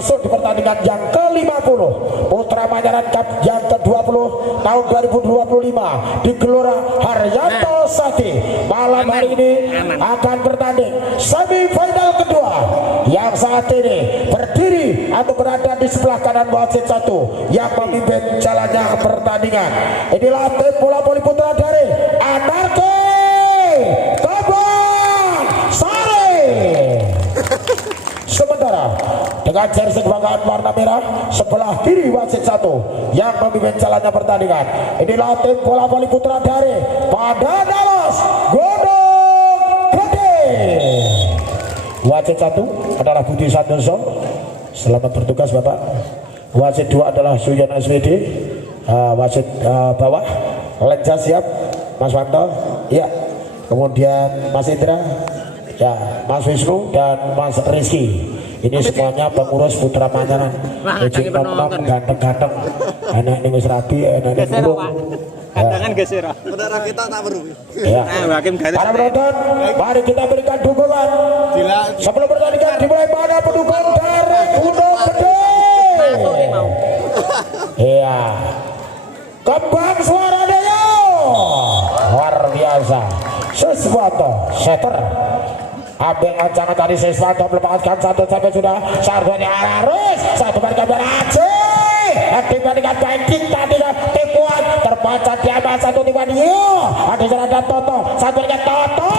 masuk di pertandingan yang ke-50 Putra Mayoran Cup yang ke-20 tahun 2025 di Gelora Haryanto Sakti. Malam hari ini akan bertanding semifinal kedua yang saat ini berdiri atau berada di sebelah kanan wasit 1 yang memimpin jalannya pertandingan. Inilah tim bola voli putra dari Anarki Kebang Sari. Sementara dengan jersey kebanggaan warna merah sebelah kiri wasit 1 yang memimpin jalannya pertandingan. Inilah tim bola voli putra dari Padanalas Gunung Gede. Wasit 1 adalah Budi Santoso. Selamat bertugas Bapak. Wasit 2 adalah Suyan SWD. Wasit bawah Lenja siap Mas Wanto. Ya. Kemudian Mas Indra, ya, Mas Wisnu dan Mas Rizky. Ini semuanya pengurus Putra Mayoran. Ujung nom-nom ganteng-ganteng. Enak ini wis rapi, enak ini burung. Kandangan geser. Saudara kita tak perlu. Ya. Para penonton, mari kita berikan dukungan. Sebelum pertandingan dimulai, pada pendukung dari Gunung Gede. Iya. Kembang suara Deyo. Luar biasa. Sesuatu setter ambil ancaman tadi Sesuatu melepaskan satu sampai sudah Sardonya harus satu mereka beraksi dibandingkan baik tadi tipuan terbaca di atas satu tipuan ada jalan dan Toto satu dengan Toto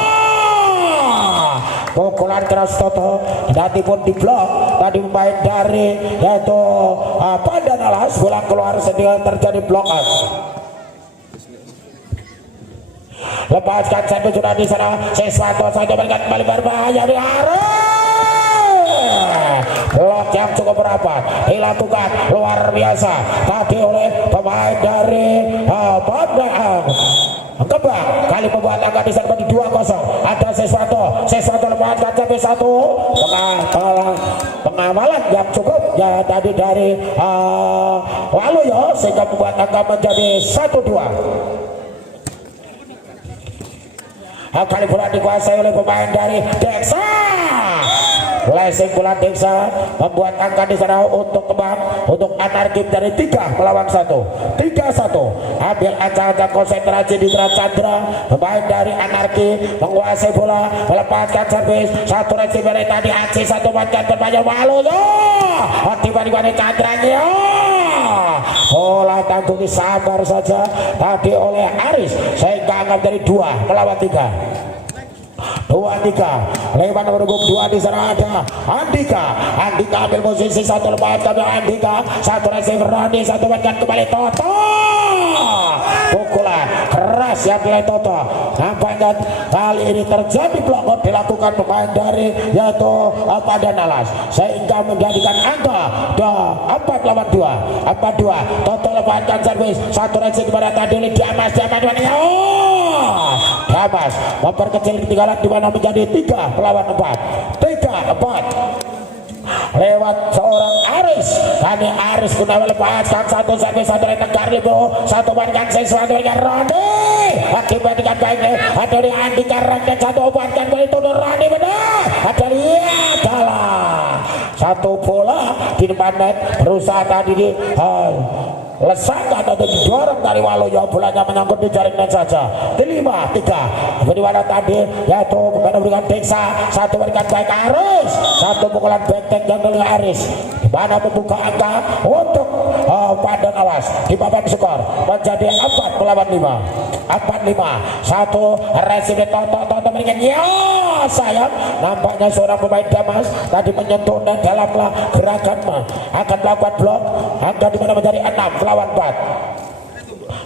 pukulan keras Toto nanti pun diblok tadi pemain dari yaitu Padanalas bola keluar sehingga terjadi blokan. Lepaskan sampai sudah di sana Sesuatu saja berikan kembali berbahaya di blok yang cukup rapat dilakukan luar biasa tadi oleh pemain dari Padang Kebang kali membuat angka di sana bagi 2-0. Ada Sesuatu lepaskan sampai 1 pengawalan yang cukup ya tadi dari lalu ya sehingga membuat angka menjadi 1-2. Kali bola dikuasai oleh pemain dari Deksa. Lesing bola Deksa membuat angka di sana untuk Kebang, untuk Anarki dari 3 melawan 1. 3-1. Ambil angka konsentrasi di Chandra. Pemain dari Anarki menguasai bola, melepaskan servis. Satu receiver tadi Aci satu mancan berbanyak malu yo. Tiba-tiba Chandranya. Bola tanggung sabar saja tadi oleh Aris sehingga anggap dari 2 melawan 3. 2-3 lewat nomor 2 di sana ada Andika ambil posisi satu lepas ke Andika satu receiver Rani satu mancan kembali Toto pukulan keras yang oleh Toto nampaknya kali ini terjadi blok dilakukan pemain dari yaitu Padanalas sehingga menjadikan angka 4-2 Toto lepaskan servis satu receiver kepada tadi Diamas Damas memperkecil ketinggalan di mana menjadi 3 melawan 4 lewat seorang Aris kami Aris Gunawan lepaskan satu sampai satu tegar libo satu bankan Sesuatu dengan Rani akibat dengan baiknya ada di Andika Rakyat satu bankan boleh turun Rani benar ada lihat satu bola di depan net berusaha tadi di lesakan atau didorong dari Waluyo bolanya menyangkut di jaring net saja 5-3 di mana tadi yaitu kepada berikan Deksa satu berikan baik Aris satu pukulan benteng yang dari Aris di mana membuka angka untuk Padanalas di papan skor menjadi 4 melawan 5 satu resip Toto berikan ya sayang nampaknya seorang pemain Damas tadi menyentuh dan dalamlah gerakan akan melakukan blok angka di mana menjadi 6 melawan 4.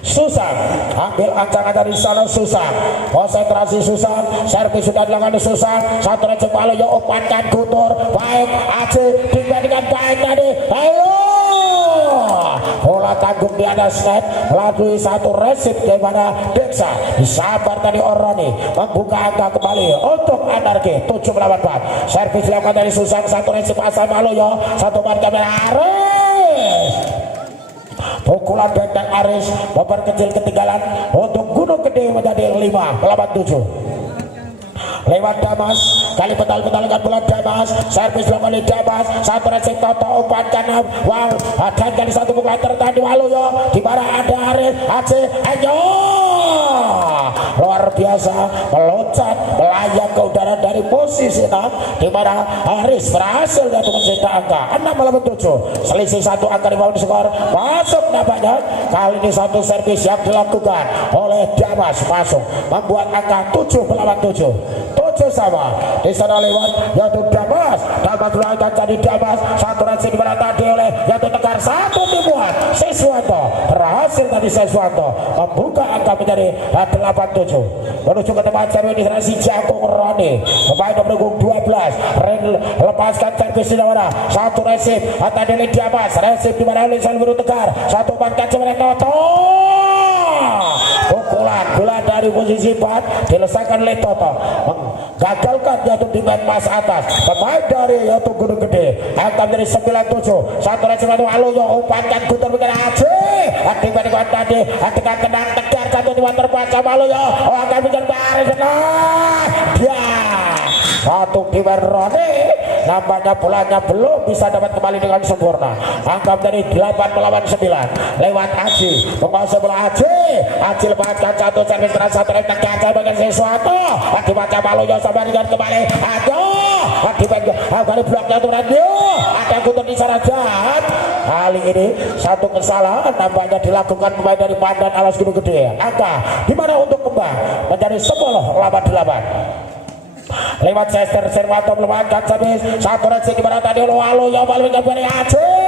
Susan ambil ancaman dari sana Susan konsentrasi Susan servis sudah dilakukan Susan satu recep lalu yang umpankan Gutur baik Aceh dibandingkan baik tadi ayo bola tanggung di atas net melalui satu resip daripada Deksa disabar tadi Oroni membuka angka kembali untuk Anarki 7 melawan 4 servis dilakukan dari Susan satu resip asal lalu ya satu marka Aris pukulan benteng Aris memperkecil ketinggalan untuk Gunung Gede menjadi 5 melawan 7 lewat Damas kali betal-betalkan bola Damas servis blok oleh Damas satu resip Toto umpan kanan wow dan kali satu pukulan tertadi Waluyo di mana ada Aris Aceh ayo luar biasa meloncat melayang ke udara dari posisi 6 di mana Aris berhasil jatuh mencetak angka 6-7 selisih satu angka di bawah skor masuk nampaknya kali ini satu servis yang dilakukan oleh Damas masuk membuat angka 7-7 sama di sana lewat yaitu Damas melakukan jadi Damas satu resip di mana tadi oleh yaitu Tegar satu timuan Siswanto berhasil tadi Siswanto membuka angka menjadi 8-7 menuju ke tempat servis di sana si Jagung Roni pemain nomor 12 lepaskan servis di mana satu resip tadi oleh Damas resip di mana oleh Salviro Tegar satu umpan kaca oleh Toto pukulan bola dari posisi 4 dilesakan oleh Toto gagalkan jatuh di mas atas pemain dari yaitu Gunung Gede angka dari 9-7 satu resip itu Waluyo umpankan Gutur bikin Aceh dibandingkan tadi ketika kenang Tegar satu tiba terbaca Waluyo akan bikin baris dia satu tiba Roni nampaknya bolanya belum bisa dapat kembali dengan sempurna angka dari 8-9 lewat Aji menguasai bola Aji lepaskan satu servis keras satu retak kaca bagian sesuatu dibaca Waluyo sama dengan kembali ayo kali bloknya itu radio ada Gutur di sana jahat kali ini satu kesalahan nampaknya dilakukan pemain dari Pandan Alas Gunung Gede angka dimana untuk kembang menjadi 10-8 lewat Chester Serwato melepaskan servis satu resip dimana tadi Waluyo balik kembali Aceh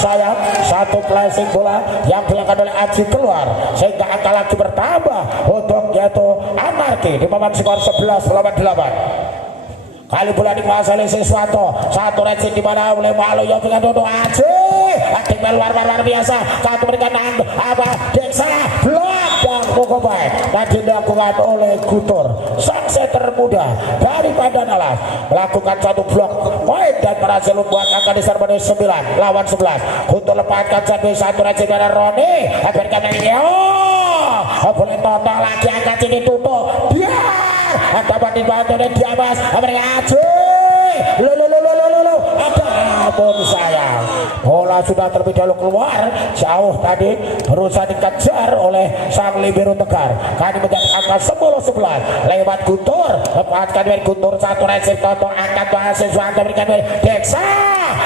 sayang satu placing bola yang dilakukan oleh Aji keluar sehingga angka lagi bertambah untuk yaitu Anarki di papan skor 11-8 kali bola dikuasai oleh Siswanto satu resip di mana oleh Waluyo dengan Dodo Aceh aktifnya luar biasa satu berikan apa Deksa blok dan pukul baik dan dilakukan oleh Gutur sang setter muda dari Pandan Alas melakukan satu blok poin dan berhasil membuat angka di serba 9-11 Gutur lepaskan satu resip dari Roni berikan yang boleh total lagi angka sini tutup biar dapat dibantu oleh Diamas mereka Aceh ada ampun sayang bola sudah terlebih dahulu keluar jauh tadi berusaha dikejar oleh sang libero Tegar kali menjadi angka 10-11 lewat Gutur lepaskan dari Gutur satu resip Toto angkat bahasa Siswanto berikan dari Deksa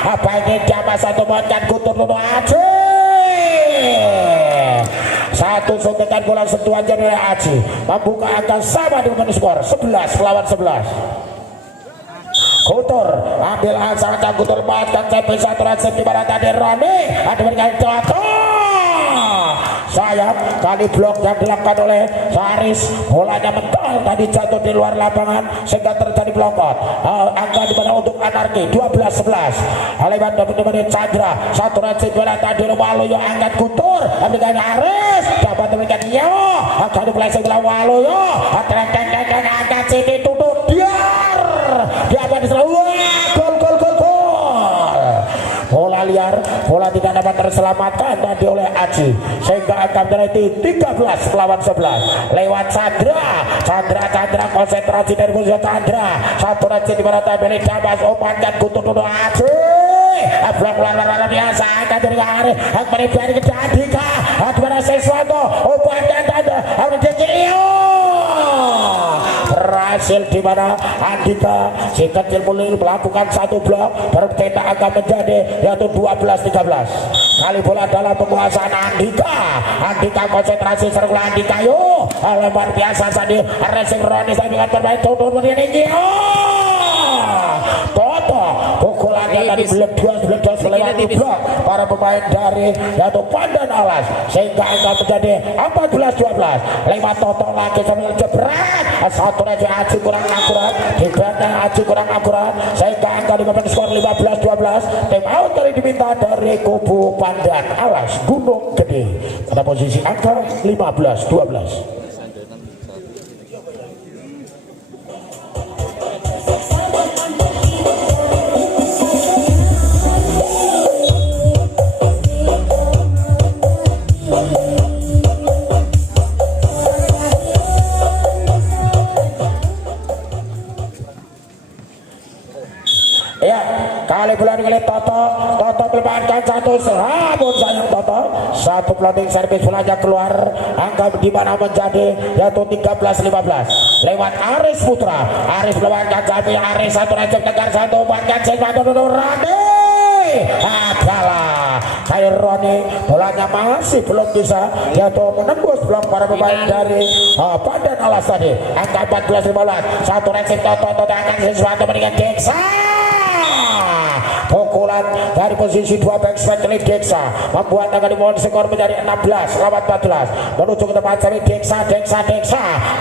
apa ini Diamas satu bahkan Gutur Dodo Aceh satu suntikan bola sentuhan dari Aji membuka angka sama di papan skor 11-11 Gutur ambil sangat Gutur lepaskan sampai satu resip di mana tadi Roni ada berikan Toto sayang kali blok yang dilakukan oleh Saris bolanya mental tadi jatuh di luar lapangan sehingga terjadi blokot angka di mana untuk Anarki 12-11 lewat dari Chandra satu resip di mana tadi Waluyo angkat Gutur berikan Aris dapat memberikan yo angka di peleset bola Waluyo angkat sini tutup dia apa di sana gol bola liar bola tidak dapat terselamatkan tadi oleh Aji sehingga akan terjadi 13-11 lewat Chandra konsentrasi dari posisi Chandra satu resip di mana tadi Damas umpankan Gutur Dodo Aceh blok luar biasa akan dari Arif menibari ke Andika di mana Siswanto umpankan Chandra berhasil di mana Andika si kecil mulai melakukan satu blok bercetak akan menjadi yaitu 12-13 kali bola dalam penguasaan Andika konsentrasi sergul Andika yo luar biasa tadi racing Roni dengan bermain Toto begini Toto pukulannya tadi meledos melewati blok para pemain dari yaitu Pandan Alas sehingga angka menjadi 14-12 lewat Toto lagi sambil jebret satu resip Aji kurang akurat di belakang Aji kurang akurat sehingga angka di papan skor 15-12 tim out kali diminta dari kubu Pandan Alas Gunung Gede pada posisi angka 15-12 kali bulan kali Toto melepaskan satu serabut sayang Toto. Satu floating service bolanya keluar, angka di mana menjadi yaitu 13-15 lewat Aris Putra. Aris melepaskan satu, Aris satu racun tegar satu umpankan satu Rani adalah Kair Roni. Bolanya masih belum bisa yaitu menembus blok para pemain dari Pandan Alas tadi. Angka 14-15 satu racun Toto akan sesuatu mendingan Deksa. Pukulan dari posisi 2 backspin dari Deksa membuat angka di mohon skor menjadi 16-14 menuju ke depan dari Deksa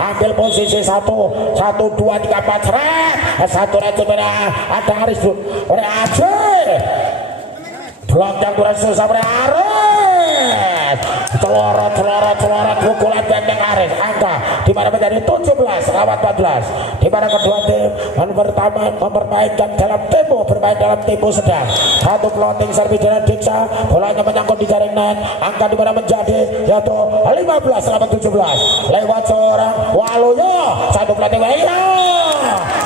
ambil posisi 1 2 3 4 seret satu racun ada Aris oleh Aceh blok yang kurang susah oleh Aris celorot pukulan pendek Aris angka di mana menjadi 17-14 di mana kedua tim mempermainkan dalam tempo bermain dalam tempo sedang. Satu floating service dari Deksa bolanya menyangkut di jaring net angka di mana menjadi yaitu 15-17 lewat seorang Waluyo satu floating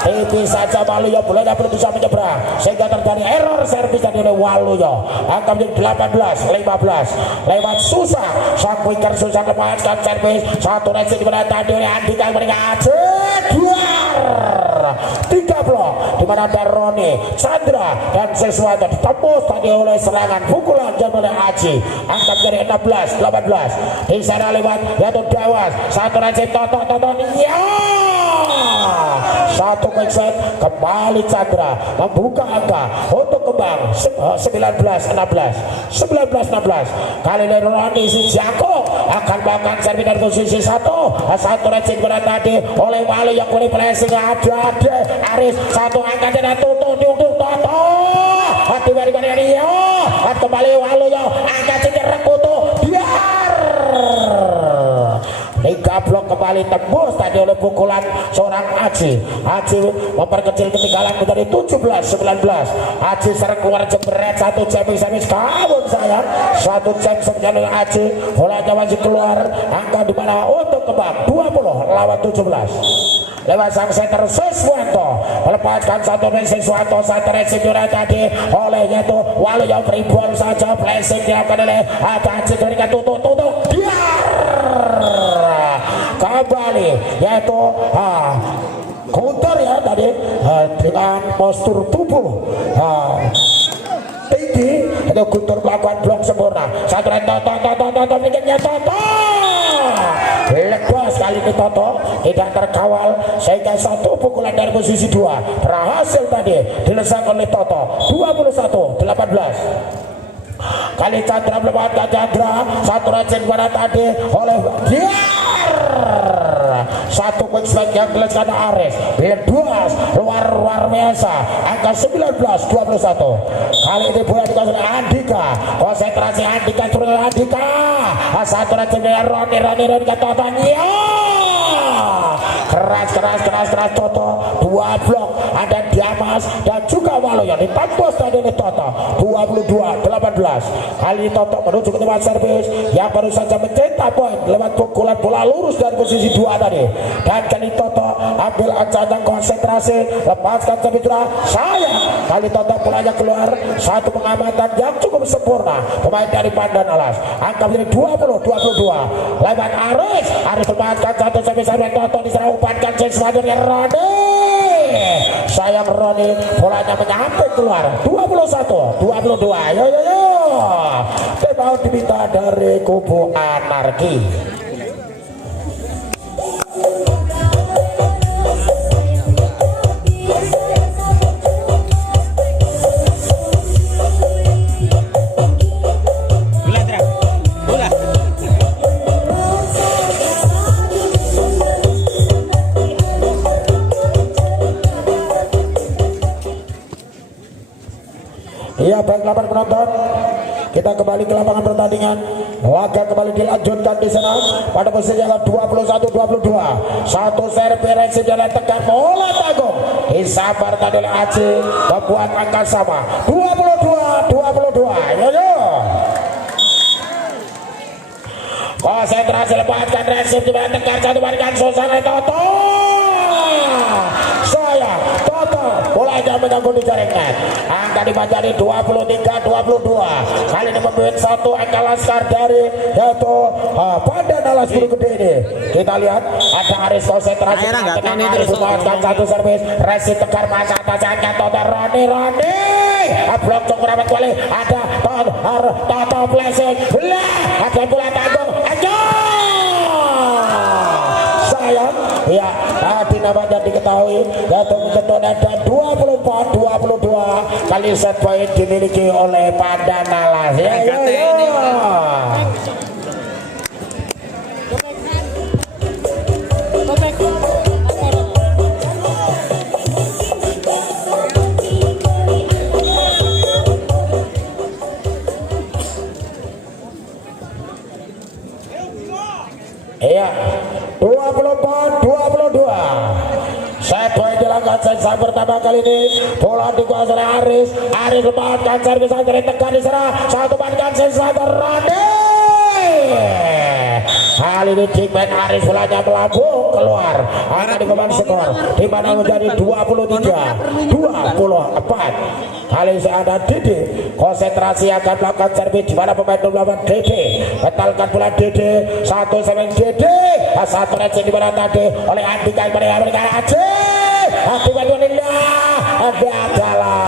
tipis saja Waluyo bolanya belum bisa menyeberang sehingga terjadi error service dari Waluyo angka menjadi 18-15 lewat susah sang winger susah lepaskan servis satu racing di mana tadi oleh Andika Aceh duar 3 blok di mana ada Roni Chandra dan sesuatu ditembus tadi oleh serangan pukulan jam oleh Aji angka menjadi 16-18 di sana lewat yaitu Dewas satu racing Toto ya satu backset kembali Chandra membuka angka untuk kembang 19-16 kali ini Roni Jako akan melakukan servis dari posisi satu racing pada tadi oleh Wali yang boleh pressing ada Aris satu angka dan Toto hati-hati Rio kembali Wali yang angka cekerek Toto biar 3 blok kembali tembus tadi oleh pukulan seorang Aji memperkecil ketinggalan menjadi 17-19 Aji sering keluar jebret satu jamming service kabur sayang satu jam sebenarnya oleh Aji bolanya masih keluar angka di mana untuk kembang 20-17 lewat sang center Siswanto melepaskan satu racing tadi oleh yaitu Walu yang rebound saja blessing dilakukan oleh Aji ketika tutup biar kembali yaitu counter ya tadi dengan postur tubuh tinggi itu counter melakukan blok sempurna satu Toto bikinnya Toto lepas kali ini Toto tidak terkawal sehingga satu pukulan dari posisi 2 berhasil tadi dilesakan oleh Toto 21-18 kali Chandra melepaskan Chandra satu racing pada tadi oleh satu quick strike yang dilesakan Aris bebas luar biasa angka 19-21 kali ini bola dikasih oleh Andika konsentrasi Andika turun Andika satu racing dengan Roni keras Toto 2 blok ada Diamas dan juga Walu yang ditembus tadi oleh Toto 22-18 kali ini Toto menuju ke tempat servis yang baru saja mencetak poin lewat pukulan bola lurus dari posisi 2 tadi dan kali Toto ambil ancang konsentrasi lepaskan sebitra sayang kali Toto bolanya keluar satu pengamatan yang cukup sempurna pemain dari Pandan Alas angka menjadi 20-22 lewat Aris lepaskan satu servis Toto diserang umpankan sesuatu yang Roni sayang Roni bolanya menyampai keluar 21-22 yo mau diminta dari kubu anarki iya baik lapan penonton kita kembali ke lapangan pertandingan laga kembali dilanjutkan di sana pada posisi yang 21-22 satu servis jalan tekan bola tanggung disabar tadi oleh Aceh membuat angka sama 22-22 yo konsentrasi lepaskan resip di mana tekan satu barikan Susana Toto sayang Toto bola hanya mengganggu di jaringan. Angka menjadi 23-22. Kali ini membuat satu angka Laskar dari yaitu Pandan Alas Gunung Gede ini. Kita lihat ada Aris konsentrasi Aris memanfaatkan satu servis resi tegar masa atas angka Toto Roni blok cukur rapat kembali ada Toto Blessing ada bola tanggung sayang ya tadi namanya diketahui yaitu mencetak dan 24-22 kali set point dimiliki oleh Pandan Alas ya. Iya 24-22 set point dilakukan set pertama kali ini bola dikuasai Aris lepaskan servis dari tekan di sana satu bandkan satu Rade kali ini Dickman Aris bolanya melambung keluar akan dikembang skor di mana menjadi 23-24 kali ini ada Dede konsentrasi akan melakukan servis di mana pemain melawan Dede betalkan bola Dede satu sama Dede satu racing di mana tadi oleh Andika yang memberikan Aceh Andika ada adalah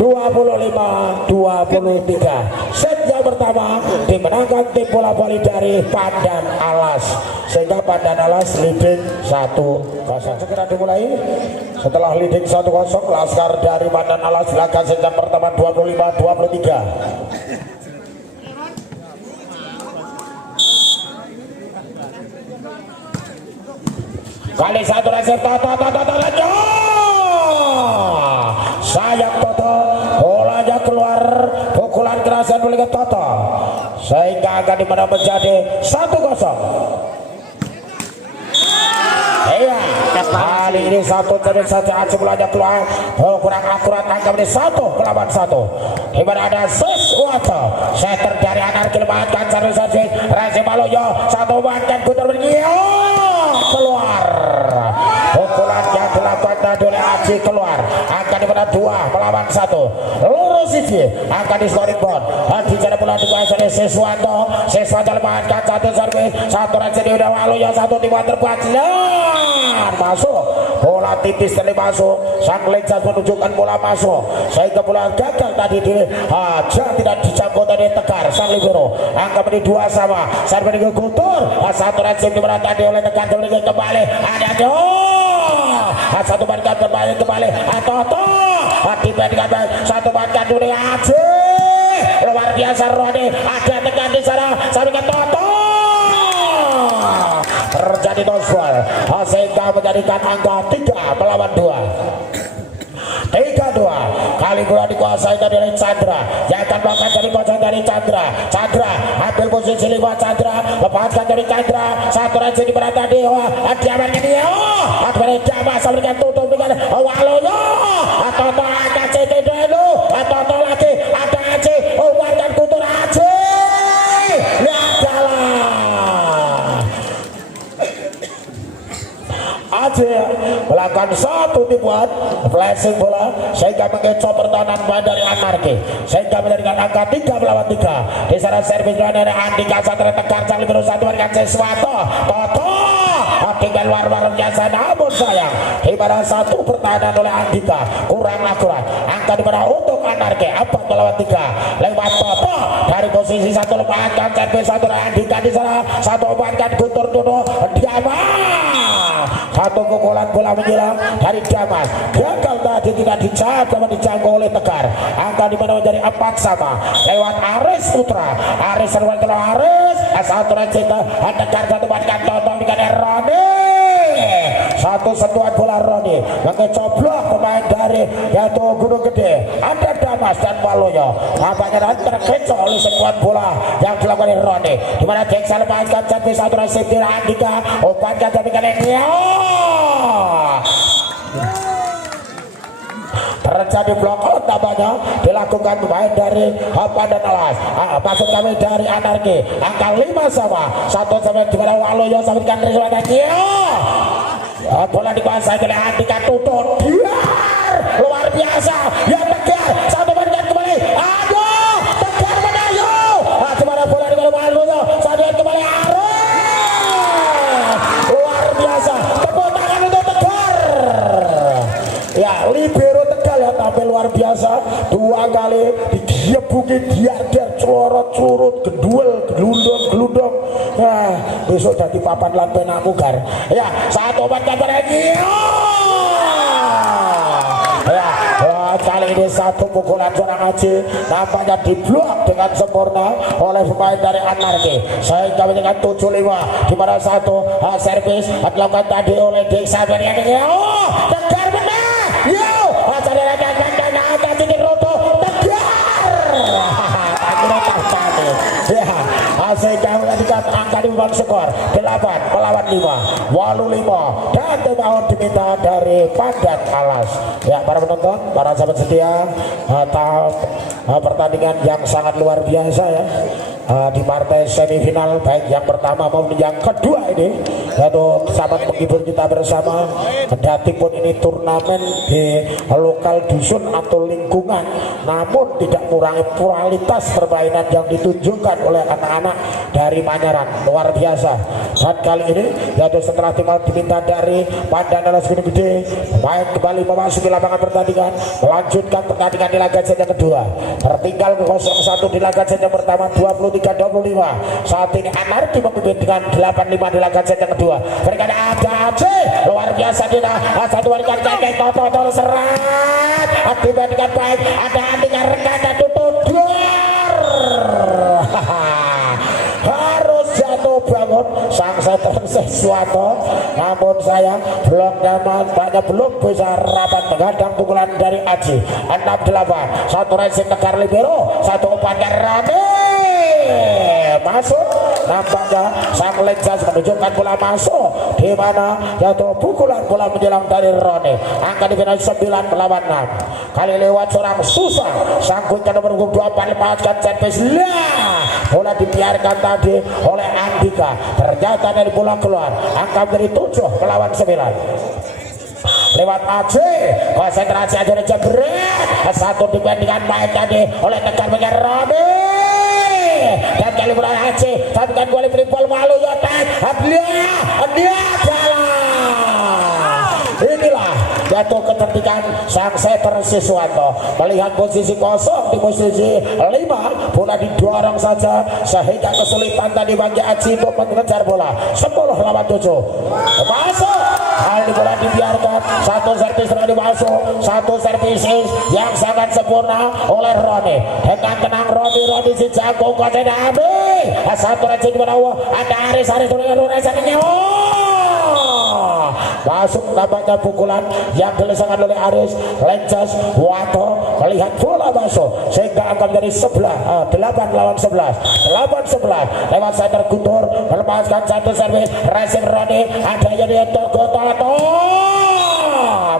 25-23 set yang pertama dimenangkan tim bola voli dari Pandan Alas sehingga Pandan Alas leading 1-0 segera dimulai setelah leading 1-0 Laskar dari Pandan Alas dilakukan set yang pertama 25-23 kali satu raser Toto sayang Toto bolanya keluar pukulan kerasan oleh Toto sehingga akan dimana menjadi 1-0 iya kali ini satu jadi saja Aceh bolanya keluar kurang akurat angka ini 1-1 di mana ada sesuatu setter dari Anarki lemahkan satu saja Resi Maloyo satu bandkan putar keluar pukulannya dilakukan oleh Aji keluar angka di mana 2 melawan 1 lurus sisi angka di scoring board di cara bola dikuasai oleh Sesuatu lemahkan satu servis satu Resi di udah Maloyo satu tiba terbuat masuk bola tipis tadi masuk sang Lexus menunjukkan bola masuk sehingga bola gagal tadi di aja tidak dijangkau tadi Tegar sang libero angka menjadi 2 sama servis dengan Guntur satu Racing dimana tadi oleh Tegar kembali ada satu bandkan kembali Toto dibandingkan satu bandkan dunia Aceh luar biasa Roni ada Tegar di sana sampingkan Toto terjadi nosball sehingga menjadikan angka 3 melawan 2 3-2 kali bola dikuasai dari Chandra yang akan melakukan dari pojok dari Chandra ambil posisi 5 Chandra lepaskan dari Chandra satu Racing di mana tadi diamankan dia ada Jawa sampai tutup dengan Waloyo atau ada CT dulu atau lagi ada Aceh warga Kutur Aceh lihat jalan Aceh melakukan satu tipuan flashing bola sehingga mengecoh pertahanan dari Anarki sehingga menjadikan angka 3 melawan 3 di sana servis dari Andika Satria Tegar sang libero satu dengan Sesuatu Toto tinggal luar biasa namun sayang di mana satu pertahanan oleh Andika kurang akurat angka di mana untuk Anarki 4 melawan 3 lewat Toto dari posisi satu lepaskan servis satu Andika di sana satu obatkan Guntur Dono diaman satu pukulan bola menyilang dari Damas gagal tadi tidak dijangkau oleh Tegar angka di mana menjadi 4 sama lewat Aris Putra Aris serwan kalau Aris satu Racita Tegar satu bandkan Toto dengan Roni satu sentuhan bola Roni mengecoblok pemain dari yaitu Gunung Gede ada Damas dan Waloyo apanya terkecoh oleh sentuhan bola yang dilakukan Roni di mana Deksa lepaskan tapi satu Racita Andika obatkan tapi kali ini terjadi blok out namanya dilakukan pemain dari Pandan Alas maksud kami dari Anarki angka 5 sama satu sama di mana Waloyo sampaikan Rizwan Bola dikuasai oleh Andika Tutut. Biar luar biasa. Yang Tegar satu bagian kembali. Aduh, Tegar menayu. Gimana bola dengan Waluyo. Satu kembali Arif. Luar biasa. Tepuk tangan untuk Tegar. Ya, libero Tegal ya tampil luar biasa. Dua kali digebuki diar-diar celorot-celurut gedul gelundung. Nah, besok jadi papan lan penaku gar. Ya, satu obat kabar lagi. Ya, kali ini satu pukulan seorang Aji nampaknya diblok dengan sempurna oleh pemain dari Anarki sehingga dengan 7-5 di mana satu servis dilakukan tadi oleh Desa Berian. Tegar benar. Yo, cari lagi agak titik roto Tegar. Ya, sehingga menjadikan angka di bawah skor 8 melawan 5 Walu 5 dan Temaun diminta dari Pandan Alas. Ya, para penonton, para sahabat setia, pertandingan yang sangat luar biasa ya. Di partai semifinal baik yang pertama maupun yang kedua ini yaitu sahabat menghibur kita bersama. Kendati pun ini turnamen di lokal dusun atau lingkungan, namun tidak mengurangi kualitas permainan yang ditunjukkan oleh anak-anak dari Manyaran luar biasa. Dan kali ini yaitu setelah tim diminta dari Pandan Alas Gunung Gede, main kembali memasuki lapangan pertandingan, melanjutkan pertandingan di laga set yang kedua. Tertinggal 0-1 di laga set yang pertama 23-25. Saat ini Anarki memimpin dengan 8-5 di laga set yang kedua. Mereka ada Aji luar biasa kita satu balikan kakek Toto serat akibat dengan baik. Ada Andika Rekada Tutut harus jatuh bangun sang setter sesuatu, namun saya belum bisa rapat menghadang pukulan dari Aji. 6-8 satu racing Tegar libero, satu umpan Rame masuk. Nampaknya sang Lexas menunjukkan bola masuk di mana jatuh pukulan bola menjelang dari Rone. Angka di final 9 melawan 6. Kali lewat seorang susah sangkutkan nomor 24 lepaskan servis lah. Bola dibiarkan tadi oleh Andika. Ternyata dari bola keluar. Angka menjadi 7 melawan 9. Lewat Aji, konsentrasi Aji jebret. Satu dibandingkan baik tadi oleh Tegar dengan Rone. Dan kali bola Aji satukan gol bol malu ya dia jalan. Inilah jatuh ketertikan sang setter Siswanto melihat posisi kosong di posisi 5, bola didorong saja sehingga kesulitan tadi bagi Aji untuk mengejar bola. 10 lawan 7 masuk. Kali bola dibiarkan, satu servis masuk, satu servis yang sangat sempurna oleh Roni. Dengan tenang Roni si jago kode Nabi. Satu racing di bawah, ada Aris dengan lunasannya. Masuk nampaknya pukulan yang dilesakan oleh Aris. Lencas Wato melihat bola masuk sehingga akan menjadi 8 lawan 11 lewat center Guntur melepaskan satu servis racing Roni. Adanya dia Toto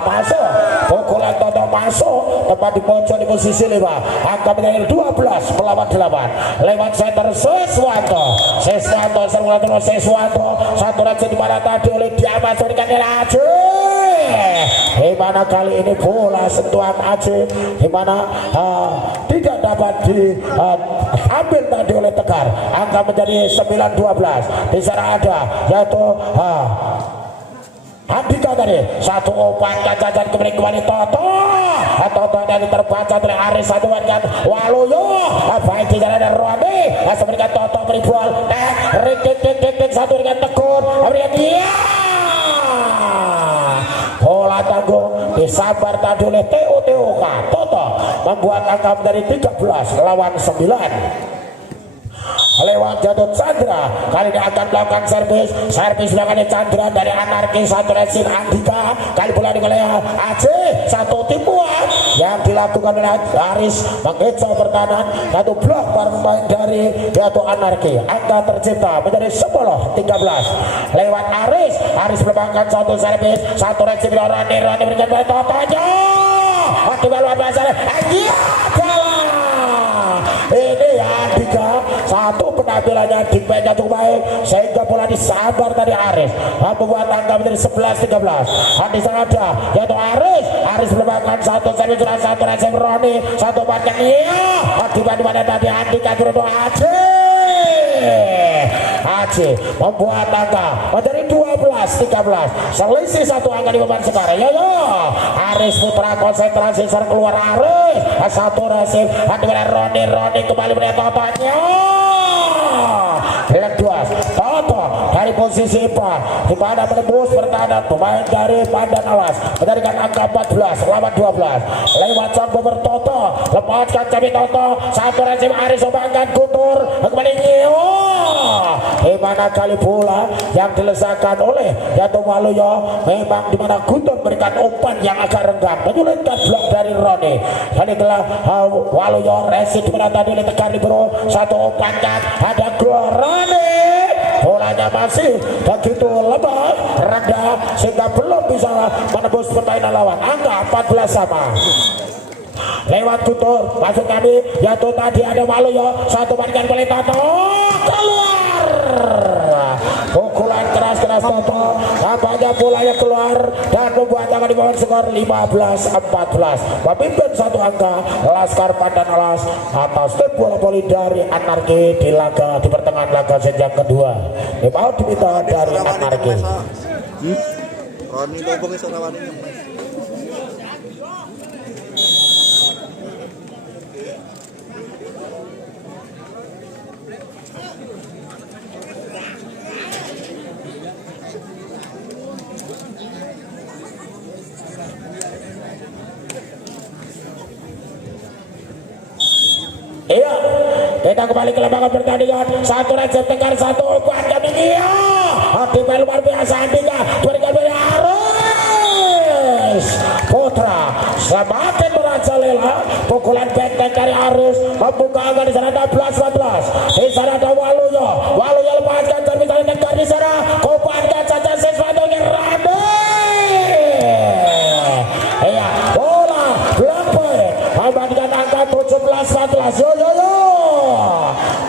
masuk, pukulan Toto masuk tepat di pojok di posisi 5. Angka menjadi 12 melawan 8 lewat center Siswanto satu racing di mana tadi oleh Diamas berikan Aji. Di mana kali ini bola sentuhan Aji di mana tidak dapat diambil tadi oleh Tegar. Angka menjadi 9-12. Di sana ada yaitu Andika tadi satu umpan cacacan kembali Toto dari terbaca oleh Aris satu umpan Waluyo baik di jalan dari Rwandi memberikan Toto beri bola rik satu dengan Tegun berikan dia bola tanggung disabar tadi oleh TOK Toto membuat angka dari 13 lawan 9 lewat jatuh Chandra. Kali ini akan melakukan servis belakangnya Chandra dari Anarki. Satu racing Andika, kali bola oleh Aji. Satu tipuan yang dilakukan oleh Aris mengejar pertahanan. Satu blok pemain dari jatuh Anarki. Angka tercipta menjadi 10-13 lewat Aris melepaskan satu servis. Satu racing Rani berikan pada Totonya. Akibat luar biasa. Ini Andika satu penang pengambilannya Dikbeknya cukup baik sehingga bola disabar tadi Aris membuat angka menjadi 11-13. Di sana ada yaitu Aris melemahkan satu servis satu Resep Roni satu bagian di mana tadi Andika Turun Aceh membuat angka menjadi 12-13. Selisih satu angka di beban sekarang. Yo Aris Putra konsentrasi serang keluar Aris satu Resep di mana Roni kembali melihat totonya Lekduas Toto dari posisi 4 di mana menembus pertahanan pemain dari Pandan Alas menjadikan angka 14 lawan 12 lewat sang bomber Toto lepaskan Cabi Toto satu Resep Aris Obangkan Guntur kembali di mana kali bola yang dilesakan oleh Yato Waluyo memang di mana Guntur berikan umpan yang agak renggang menyulitkan blok dari Roni kali telah Waluyo Resi di mana tadi ditekan libero satu umpankan ada Roni bolanya masih begitu lemah rendah sehingga belum bisa menembus permainan lawan angka 14 sama lewat Guntur masuk kami Yato tadi ada Waluyo satu balikan kali Toto keluar pukulan keras Toto tampaknya bolanya keluar dan membuat angka di bawah skor 15-14 memimpin satu angka Laskar Pandan Alas atas tim bola voli dari Anarki di laga di pertengahan laga sejak kedua mau diminta dari Anarki Roni gobong iso rawani iya kita kembali ke lapangan pertandingan satu Resep Tegar satu umpan kami di luar biasa Andika berikan dari Aris Putra semakin merajalela pukulan benteng dari Aris membuka angka di sana 16-14 di sana ada Waluyo lepaskan servis dari Tegar di sana umpankan saja sesuatu yang rame iya bola blok membandingkan angka 17-14 yo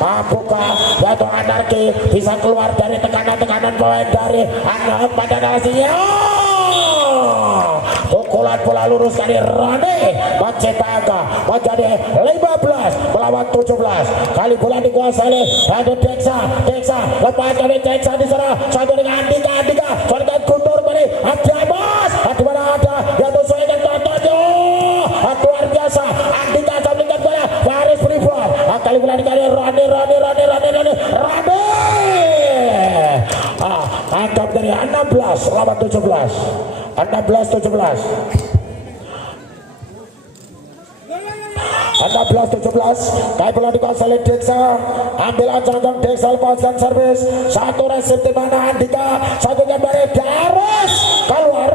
mampukah Yato Anarki bisa keluar dari tekanan-tekanan pemain dari anak Pandan Alasnya pukulan bola lurus dari Rani mencetak angka menjadi 15 melawan 17 kali bola dikuasai oleh Deksa lepas dari Deksa di sana satu dengan Andika sorgan Guntur kembali ada Mas di mana ada Yato Soegan Totojo luar biasa Andika sampingkan bola Faris Pribon kali bola dikali Rani angkat dari 16 lawan 17 kali bola dikuasai oleh Deksa ambil anjang Deksa lepaskan servis satu Resep di mana Andika satu gambar Daros keluar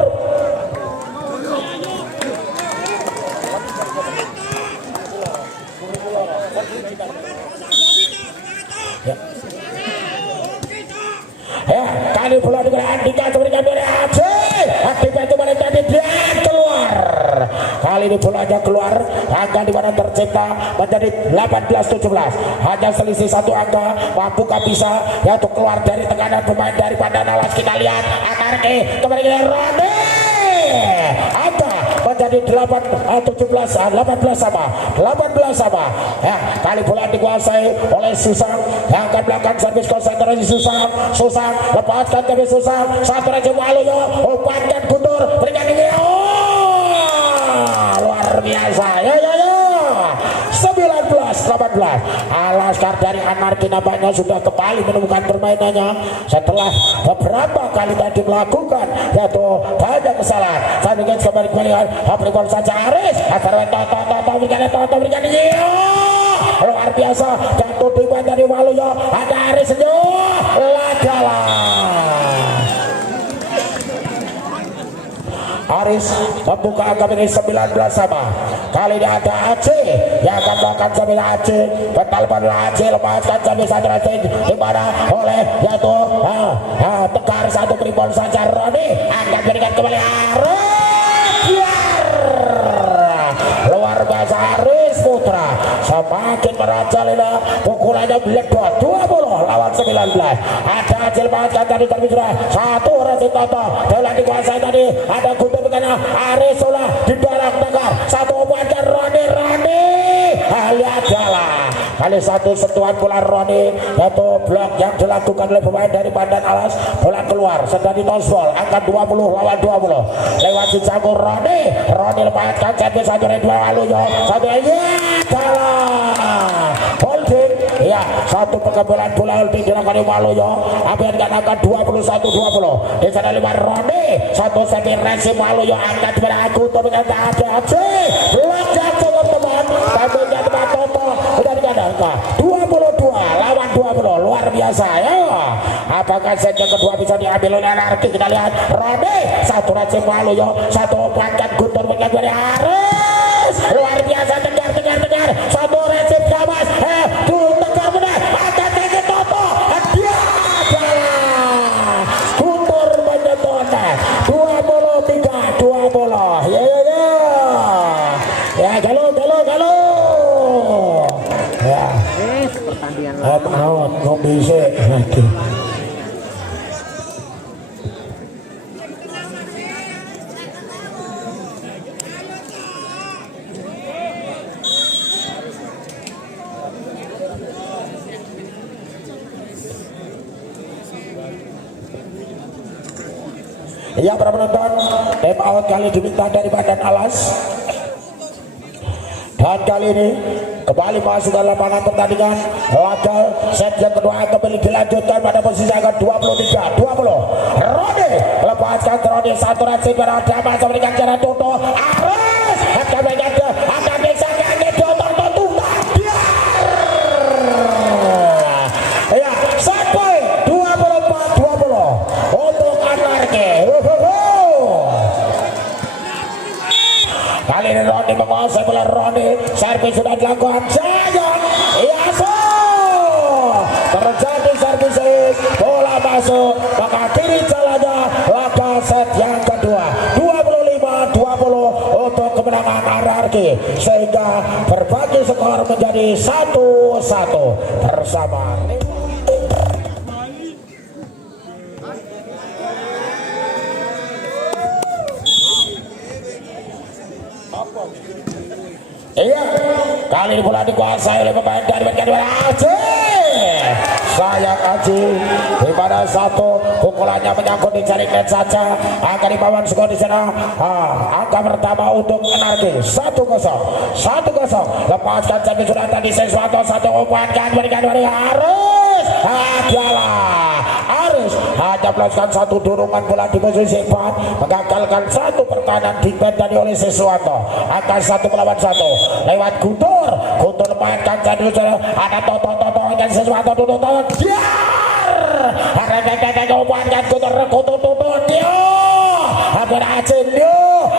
ya kali bola dengan Andika memberikan dari Andika itu mana tadi dia keluar kali ini bolanya keluar angka di mana tercipta menjadi 18-17 hanya selisih satu angka mampukah bisa ya untuk keluar dari tekanan pemain dari Pandan Alas kita lihat Anarki kembali ke Rani angka menjadi 18 sama ya kali bola dikuasai oleh Susang yang akan melakukan servis konsentrasi Susang lepaskan tapi Susang satu Resep Waluyo umpankan Guntur berikan ini luar biasa ya 19-18 Laskar dari Anarki nampaknya sudah kembali menemukan permainannya setelah beberapa kali tadi melakukan yaitu banyak kesalahan saya ingin kembali berikan saja Aris Toto berikan ini luar biasa jatuh di dari Waluyo ada Aris lagalah Aris membuka angka menjadi 19 sama kali ini ada Aceh yang akan melakukan sambil Aceh betal pada Aceh lepaskan sambil satu Aceh dimana oleh yaitu Tegar satu Pribon saja Roni akan berikan kembali Aris luar biasa Aris Putra semakin merajalela pukulannya meledos 20 lawan 19 ada Acil Macan tadi terbicara satu Resi Toto telah dikuasai tadi ada Guntur Bekana Arisola di dalam tegar satu umpankan Roni lihat jalan kali satu sentuhan bola Roni yaitu blok yang dilakukan oleh pemain dari Pandan Alas bola keluar sedang ditosbol angka 20 lawan 20 lewat si jago Roni lepaskan champion satu dari dua lalu satu ya jalan holding ya satu pengembolan bola holding dilakukan malu hampir angka 21-20 di sana 5 Roni satu semi resi malu angka di mana aku untuk mengatakan ADAC blok jatuh teman tapi teman Toto sudah dikatakan 22 lawan 20 luar biasa ya apakah set yang kedua bisa diambil oleh Anarki kita lihat Roni satu resi malu satu umpankan Guntur mengambil Aris luar biasa tegar satu resi gamas tegar benar ada tinggi Toto dia jalan Guntur menyentuh 23-20 ya galo ya pertandingan out kok bisa lagi ya para penonton time out kali diminta dari Badan Alas dan kali ini kembali masuk dalam lapangan pertandingan laga set yang kedua kembali dilanjutkan pada posisi angka 23-20 Roni lepaskan Roni satu rasi berada masa memberikan jarak Toto Aris akan bisa kaki Toto ya sampai 24-20 untuk Anarki kali ini Roni menguasai bola Roni servis sudah dilakukan Jayon Yaso terjadi servis bola masuk maka kiri jalannya laga set yang kedua 25-20 untuk kemenangan Anarki sehingga berbagi skor menjadi 1-1 bersama iya kali ini bola dikuasai oleh pemain dari bagian Aji sayang Aji di mana satu pukulannya menyangkut di jaring net saja akan dibawa skor di sana angka pertama untuk Anarki 1-0 lepaskan jadi sudah tadi sesuatu satu umpankan berikan dari Aris adalah Aris hanya melakukan satu dorongan bola di posisi 4 mengagalkan satu pertahanan dipendani oleh sesuatu angka 1 melawan 1 lewat Guntur lepaskan jadi ada Toto dan sesuatu Toto biar ada umpankan Guntur dia ada Acil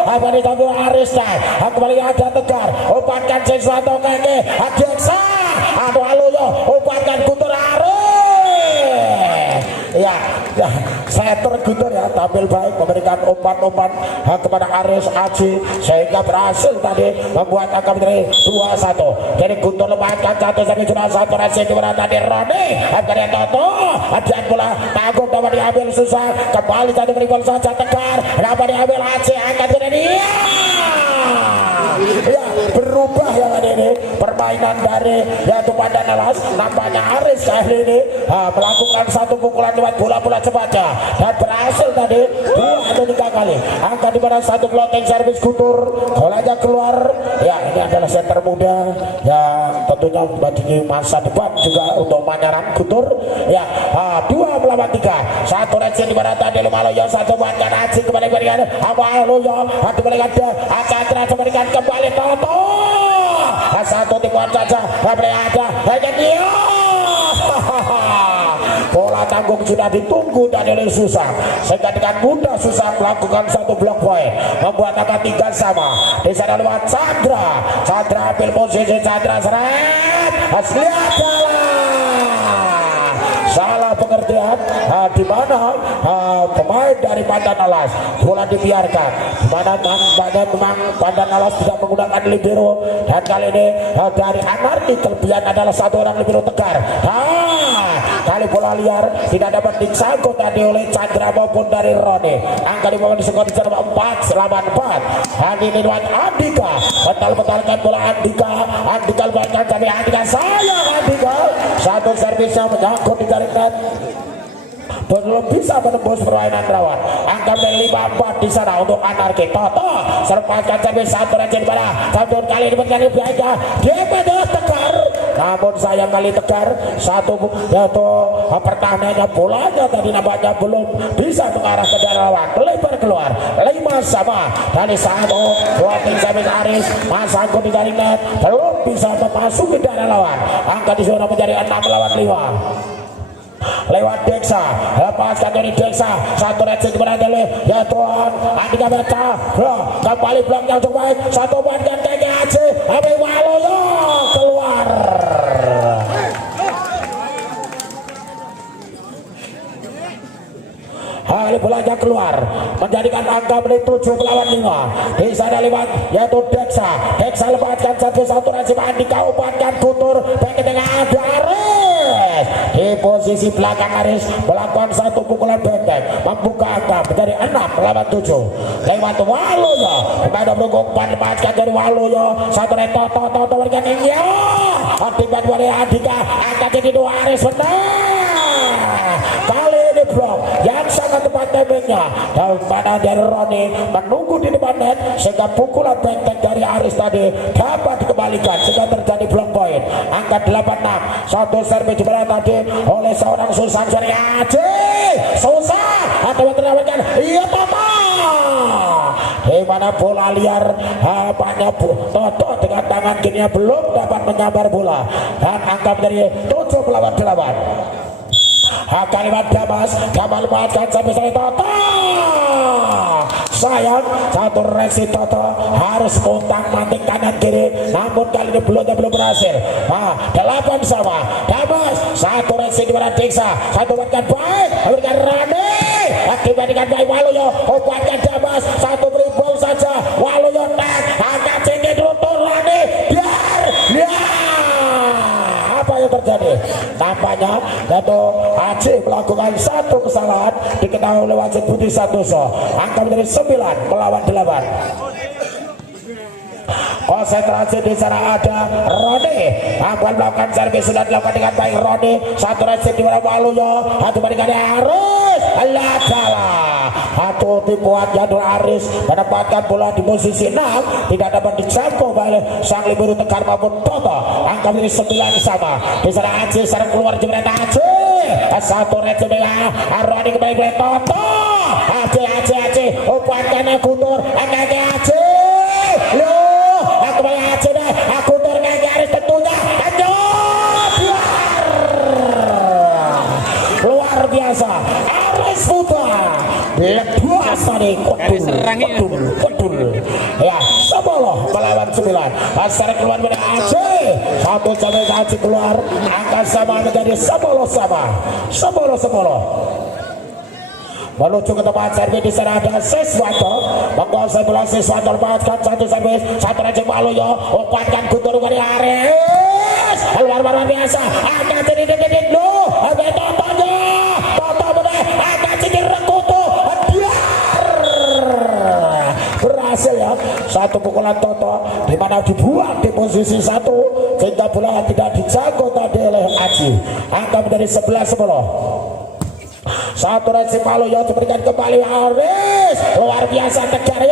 apa di tampil Aris kembali ada Tegar umpankan sesuatu kaki Adiaksa aduh aluyo umpankan Guntur Aris ya saya tergutur ya tampil baik memberikan umpan kepada Aris Aji sehingga berhasil tadi membuat angka menjadi 2-1 jadi Guntur lepaskan satu sampai sudah satu rasi dimana tadi Roni akhirnya Toto dan bola tanggung dapat diambil susah kembali satu dribble saja Tegar dapat diambil Aji angkat ke dia ya berubah yang ada ini permainan dari yaitu Pandan Alas nampaknya Aris kali ini melakukan satu pukulan lewat bola-bola cepatnya dan berhasil tadi 2 atau 3 kali angka di mana satu floating service Guntur bolanya keluar ya ini adalah center muda yang tentunya bagi masa depan juga untuk Manyaran Guntur ya 2 melawan 3 satu resi di mana tadi Lumaloyo satu buatkan Aji kembali berikan Lumaloyo kembali ada Acandra memberikan kembali Toto satu tipuan saja kembali ada hanya dia bola tanggung sudah ditunggu dan oleh Susah sehingga dengan mudah Susah melakukan satu blok point membuat angka 3 sama di sana lewat Chandra ambil posisi Chandra seret lihat salah pengertian di mana pemain dari Pandan Alas bola dibiarkan, di mana nampaknya memang Pandan Alas tidak menggunakan libero, dan kali ini dari Anarki kelebihan adalah satu orang libero Tegar. Kali bola liar tidak dapat disangkut tadi oleh Chandra maupun dari Roni. Angka di bawah diskor 4 lawan 4. Dan ini buat Andika, betal-betalkan bola Andika lebarkan sampai Andika, sayang Andika, satu servisnya menyangkut di garis net, belum bisa menembus permainan lawan. Angka dari 5-4 di sana untuk Anarki. Toto serempatkan servis satu rajin pada satu kali diberikan Biaga, dia pada Tegar, namun sayang kali Tegar satu yaitu pertahanannya bolanya tadi nampaknya belum bisa mengarah ke dalam lawan, lebar keluar 5-5 dari satu dua tim servis Aris masangkut di garis net, belum bisa memasuki dalam lawan. Angka di sana menjadi 6 lawan 5 lewat Deksa, lepaskan dari Deksa, satu racing berandali ya Tuhan, Andika baca kembali blok yang cukup baik, satu bandkan KGAC Abi Waloyo keluar. Hal bolanya keluar menjadikan angka menit 7 melawan 5 di sana lewat yaitu Deksa lepaskan satu racing Andika umpankan Guntur back tengah ada Aris di posisi belakang Aris melakukan satu pukulan benteng membuka angka menjadi 6 melawan 7 lewat Waloyo kepada berhubung lepaskan dari Waloyo satu reto Toto berikan ini akibat dari Andika angka jadi 2 Aris benar kali ini blok yang sangat tepat timingnya dan pada dari Roni menunggu di depan net sehingga pukulan benteng dari Aris tadi dapat dikembalikan sehingga terjadi blok poin. Angka 86 satu servis jebol tadi oleh seorang Susan Sari Aceh susah atau terawakan iya Toto di mana bola liar banyak Toto dengan tangan kini belum dapat menyambar bola dan angka dari 7 melawan 8 kalimat Damas lepaskan sampai saya Toto sayang satu reaksi Toto harus utang mantik kanan kiri namun kali ini belum berhasil 8 sama Damas satu reaksi di mana Deksa satu berikan baik berikan Rani dibandingkan baik Waloyo umpankan Damas satu beri bol saja Waloyo angkat tinggi dulu Rani apa yang terjadi nampaknya yaitu Aceh melakukan satu kesalahan diketahui oleh wasit Budi Santoso. Angka menjadi 9 melawan 8. Konsentrasi di sana ada Roni akan melakukan servis sudah dilakukan dengan baik Roni satu reaksi di mana Waloyo satu bandingkan Aris Ladala satu tipuan Jadul Aris mendapatkan bola di posisi 6 tidak dapat dijangkau oleh sang libero Tegar maupun Toto. Angka menjadi 9 sama di sana Aceh serang keluar jembatan Aceh satu reaksi dengan Roni kembali ke Toto Aceh umpankan Guntur Aceh kembali Aceh deh aku turun garis tentunya luar biasa Aris Putra lepas tadi kodul ya 10 melawan 9 pasar keluar dari Aceh satu sampai Aceh keluar angka sama menjadi 10 menuju ke tempat servis di sana ada Siswanto menguasai bola Siswanto lepaskan satu servis satu rajin Waloyo umpankan Guntur dari Aris luar biasa angka jadi dulu ada Toto benar angka jadi Rekutu berhasil ya satu pukulan Toto dimana dibuang di posisi 1 sehingga bola tidak dijangkau tadi oleh Aji. Angka menjadi 11-10 satu reaksi Waloyo diberikan kembali Aris luar biasa Tegar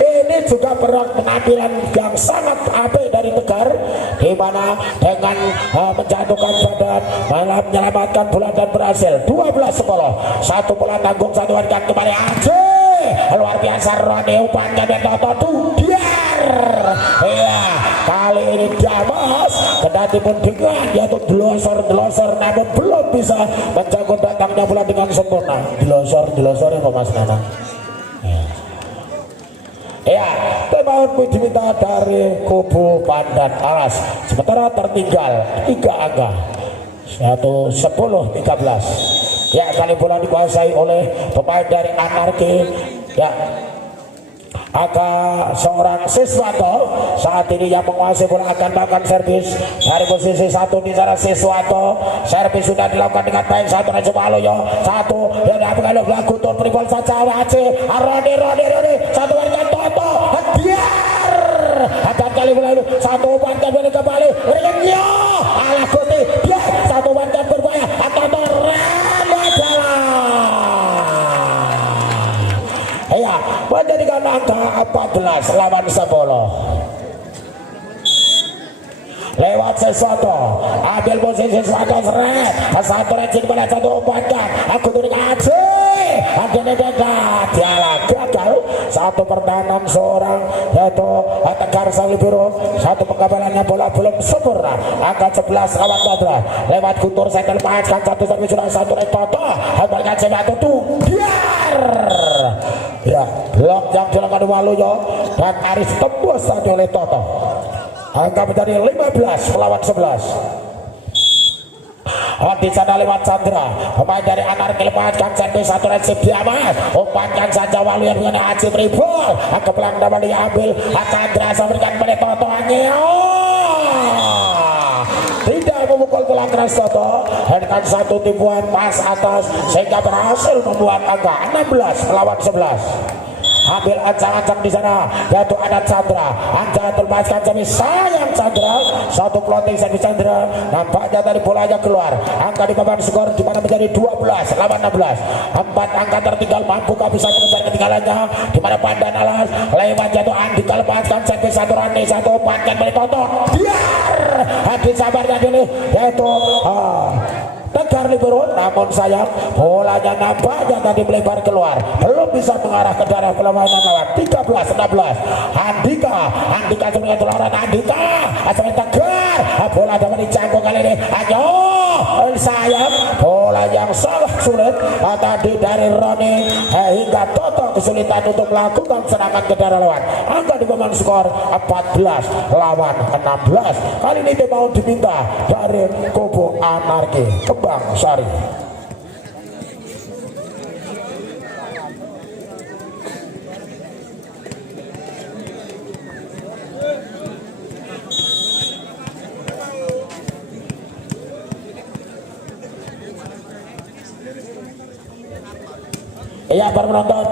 ini juga penampilan yang sangat apik dari Tegar di mana dengan menjatuhkan badan malah menyelamatkan bola dan berhasil 12-10 satu bola tanggung satu warga kembali Aceh luar biasa Roni umpankan dan Toto iya kali ini Damas kendati pun dengan yaitu delosor namun belum bisa menjangkau datangnya bola dengan sempurna delosor ya Mas Nana ya pemain diminta dari kubu Pandan Alas sementara tertinggal 3 angka 10-13. Ya, kali bola dikuasai oleh pemain dari Anarki. Ya, agak seorang Siswanto saat ini yang menguasai bola akan melakukan servis dari posisi 1 di sana. Siswanto servis sudah dilakukan dengan baik. Satu Raja Waluyo, satu yang diambil oleh Gutur Pribol saja Wace Rodi satu warga Toto biar akan kali bola itu satu warga kembali ringnya ala Guti dia satu warga berbahaya akan ya menjadikan angka 14 lawan 10 lewat sesuatu ambil posisi sesuatu seret satu rajin pada satu umpankan aku tuh dikasih akhirnya dekat dialah gagal satu pertahanan seorang yaitu Tegar Sang Biru satu pengabalannya bola belum sempurna angka 11 lawan 14 lewat Guntur saya lepaskan satu tapi sudah satu Toto ambilkan sebatu tuh biar ya blok yang dilakukan Waluyo dan Aris tembus tadi oleh Toto. Angka menjadi 15 melawan 11. Di sana lewat Chandra pemain dari Anarki lepaskan servis satu resip Diamas umpankan saja Waluyo dengan Haji Pribol ke belakang dapat diambil Chandra memberikan pada Toto tidak memukul bola keras Toto dengan satu tipuan pas atas sehingga berhasil membuat angka 16 melawan 11. Ambil ancang-ancang di sana yaitu ada Chandra ancang terlepaskan tapi sayang Chandra satu plotting servis Chandra nampaknya dari bolanya keluar angka di papan skor di mana menjadi 12 lawan 16 4 angka tertinggal mampukah bisa mengejar ketinggalannya di mana Pandan Alas lewat jatuh Andika lepaskan servis satu Rani satu umpankan dari Toto biar hati sabarnya dulu yaitu Tegar Libero namun sayang bolanya nampaknya tadi melebar keluar belum bisa mengarah ke daerah permainan lawan 13-16 Andika sebagai tularan Andika asal Tegar bola dapat dicangkuk kali ini ayo sayang bola yang sangat sulit tadi dari Roni hingga Toto kesulitan untuk melakukan serangan ke daerah lawan angka di papan skor 14 lawan 16 kali ini dia mau diminta dari kubu Anarki Kembang Sari. Iya para penonton,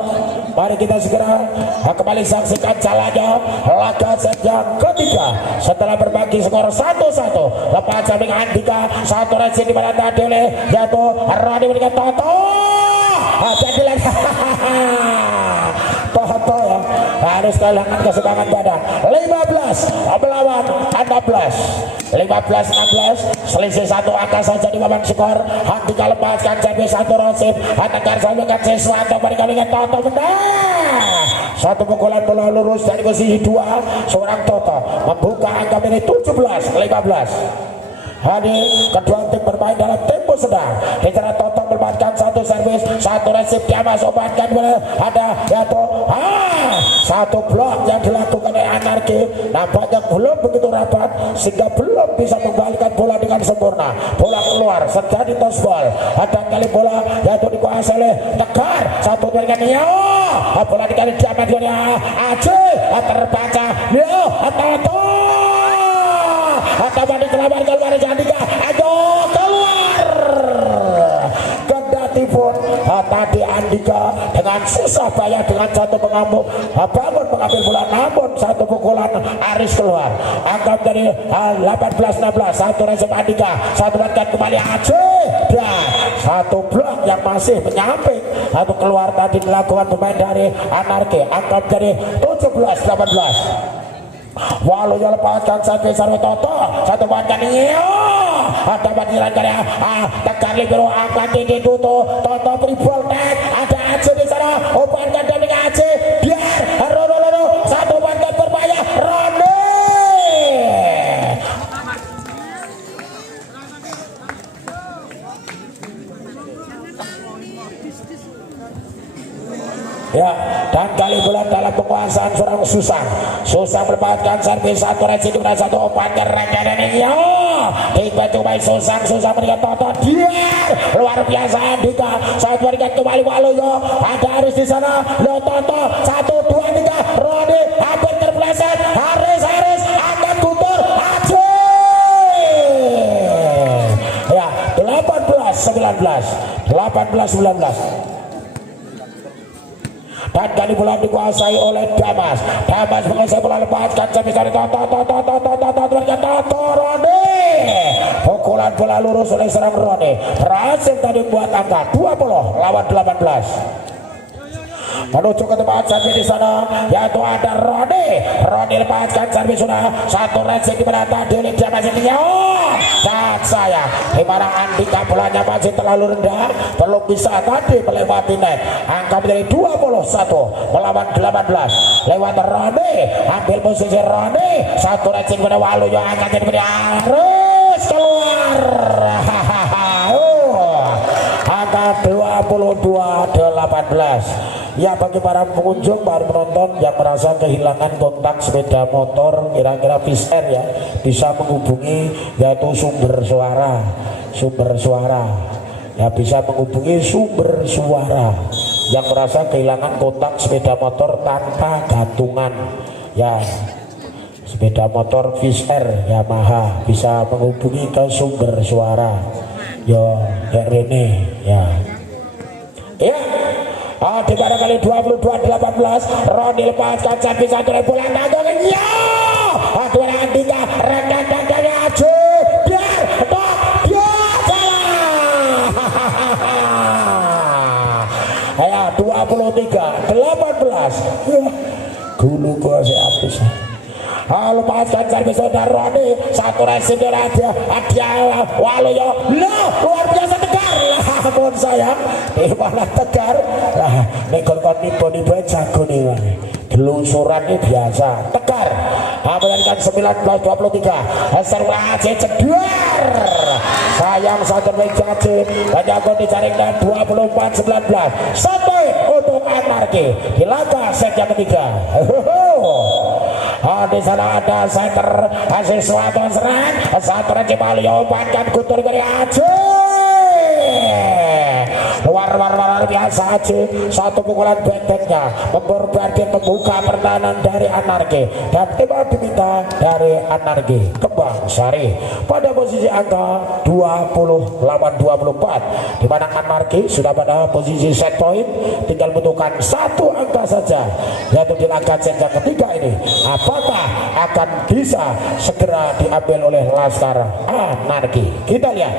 mari kita segera kembali saksikan jalannya laga set yang ketiga setelah berbagi skor 1-1 lepas samping Andika satu resi di mana tadi oleh jatuh Rani berikan Toto jadi lagi Toto ya harus kehilangan keseimbangan badan 15 melawan 16 selisih satu angka saja di papan skor Andika lepaskan jadi satu Rosip Tegar sampaikan sesuatu berikan Toto benar satu pukulan bola lurus dari posisi 2 seorang Toto membuka angka ini 17-15 Hadir kedua tim bermain dalam tempo sedang bicara Toto melepaskan satu servis satu resip Diamas obatkan ada yaitu satu blok yang dilakukan oleh Anarki nampaknya belum begitu rapat sehingga belum bisa membalikan bola dengan sempurna bola keluar terjadi toss ball ada kali bola yaitu dikuasai oleh Tegar satu berikan bola dikali Diamas Aceh terbaca Toto dapat dikelabar keluar Andika ayo keluar kendati pun tadi Andika dengan susah payah dengan satu pengamuk bangun mengambil bola namun satu pukulan Aris keluar anggap dari 18-16 satu resep Andika satu berikan kembali Aceh dan satu blok yang masih menyamping atau keluar tadi dilakukan pemain dari Anarki anggap dari 17-18 Waluyo lepaskan sampai Sarwe Toto satu bankan ada bandiran karya Tegar Libero angkat tinggi Toto Pribol tek ada Aceh di sana umpankan dari Aceh biar Rono satu bankan berbahaya Rone ya dan kali bola dalam penguasaan seorang susah mendapatkan servis satu resi di satu umpan kerengan ini ya dibantu baik susah melihat Toto dia luar biasa Andika saat berikan kembali Waluyo ada Haris di sana lo Toto 1 2 3 Rodi hampir terpeleset Haris akan gugur Aji ya 18-19 dan kali bola dikuasai oleh Damas menguasai bola lepaskan sebisa Toto Rodi pukulan bola lurus oleh serang Rodi berhasil tadi buat angka 20 lawan 18 menuju ke tempat servis di sana yaitu ada Rodi lepaskan servis sudah satu racing di mana tadi oleh dia masih dan saya di mana Andika bolanya masih terlalu rendah belum bisa tadi melewati net angka menjadi 21 melawan 18 lewat Rodi ambil posisi Rodi satu racing pada Waluyo angka jadi harus keluar angka 22-18 ya bagi para pengunjung para penonton yang merasa kehilangan kontak sepeda motor kira-kira Fish Air ya bisa menghubungi yaitu sumber suara ya bisa menghubungi sumber suara yang merasa kehilangan kontak sepeda motor tanpa gantungan ya sepeda motor Fish Air Yamaha bisa menghubungi ke sumber suara yo Rene ya di pada kali 22-18 Rodi lepaskan servis satu bola tanggung ya dua Andika rendah Aji biar salah 23-18 gulu gua si habis lepaskan servis saudara Rodi satu racing dia Waluyo luar biasa tegar namun sayang di mana tegar nekon nipu jago nih gelusuran ini biasa tegar menjadikan 19-23 serba Aji cedar sayang satu Aji banyak dijaringkan 24-19 sampai untuk Anarki di laga set yang ketiga di sana ada center Asiswato serang satu Reci Waluyo umpankan kutur dari Aji luar biasa Aji satu pukulan bentengnya membuka pertahanan dari Anarki dan tiba diminta dari Anarki Kembang Sari pada posisi angka 20-24 di mana Anarki sudah pada posisi set point tinggal membutuhkan satu angka saja yaitu di laga set yang ketiga ini apakah akan bisa segera diambil oleh Laskar Anarki kita lihat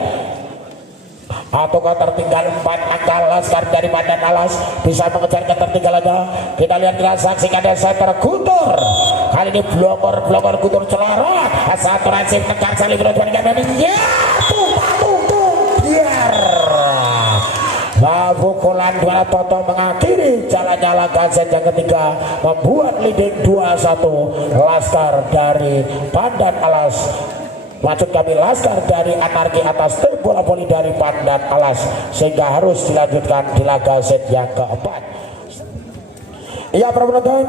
ataukah tertinggal 4 angka Laskar dari Pandan Alas bisa mengejar ketertinggalannya kita lihat kita saksikan ada center Guntur kali ini blokor Guntur celorot satu racing tegar saling berjuang dengan ya biar pukulan dua Toto mengakhiri jalannya laga set yang ketiga membuat leading 2-1 Laskar dari Pandan Alas maksud kami Laskar dari Anarki atas tim bola voli dari Pandan Alas sehingga harus dilanjutkan di laga set yang keempat. Iya para penonton,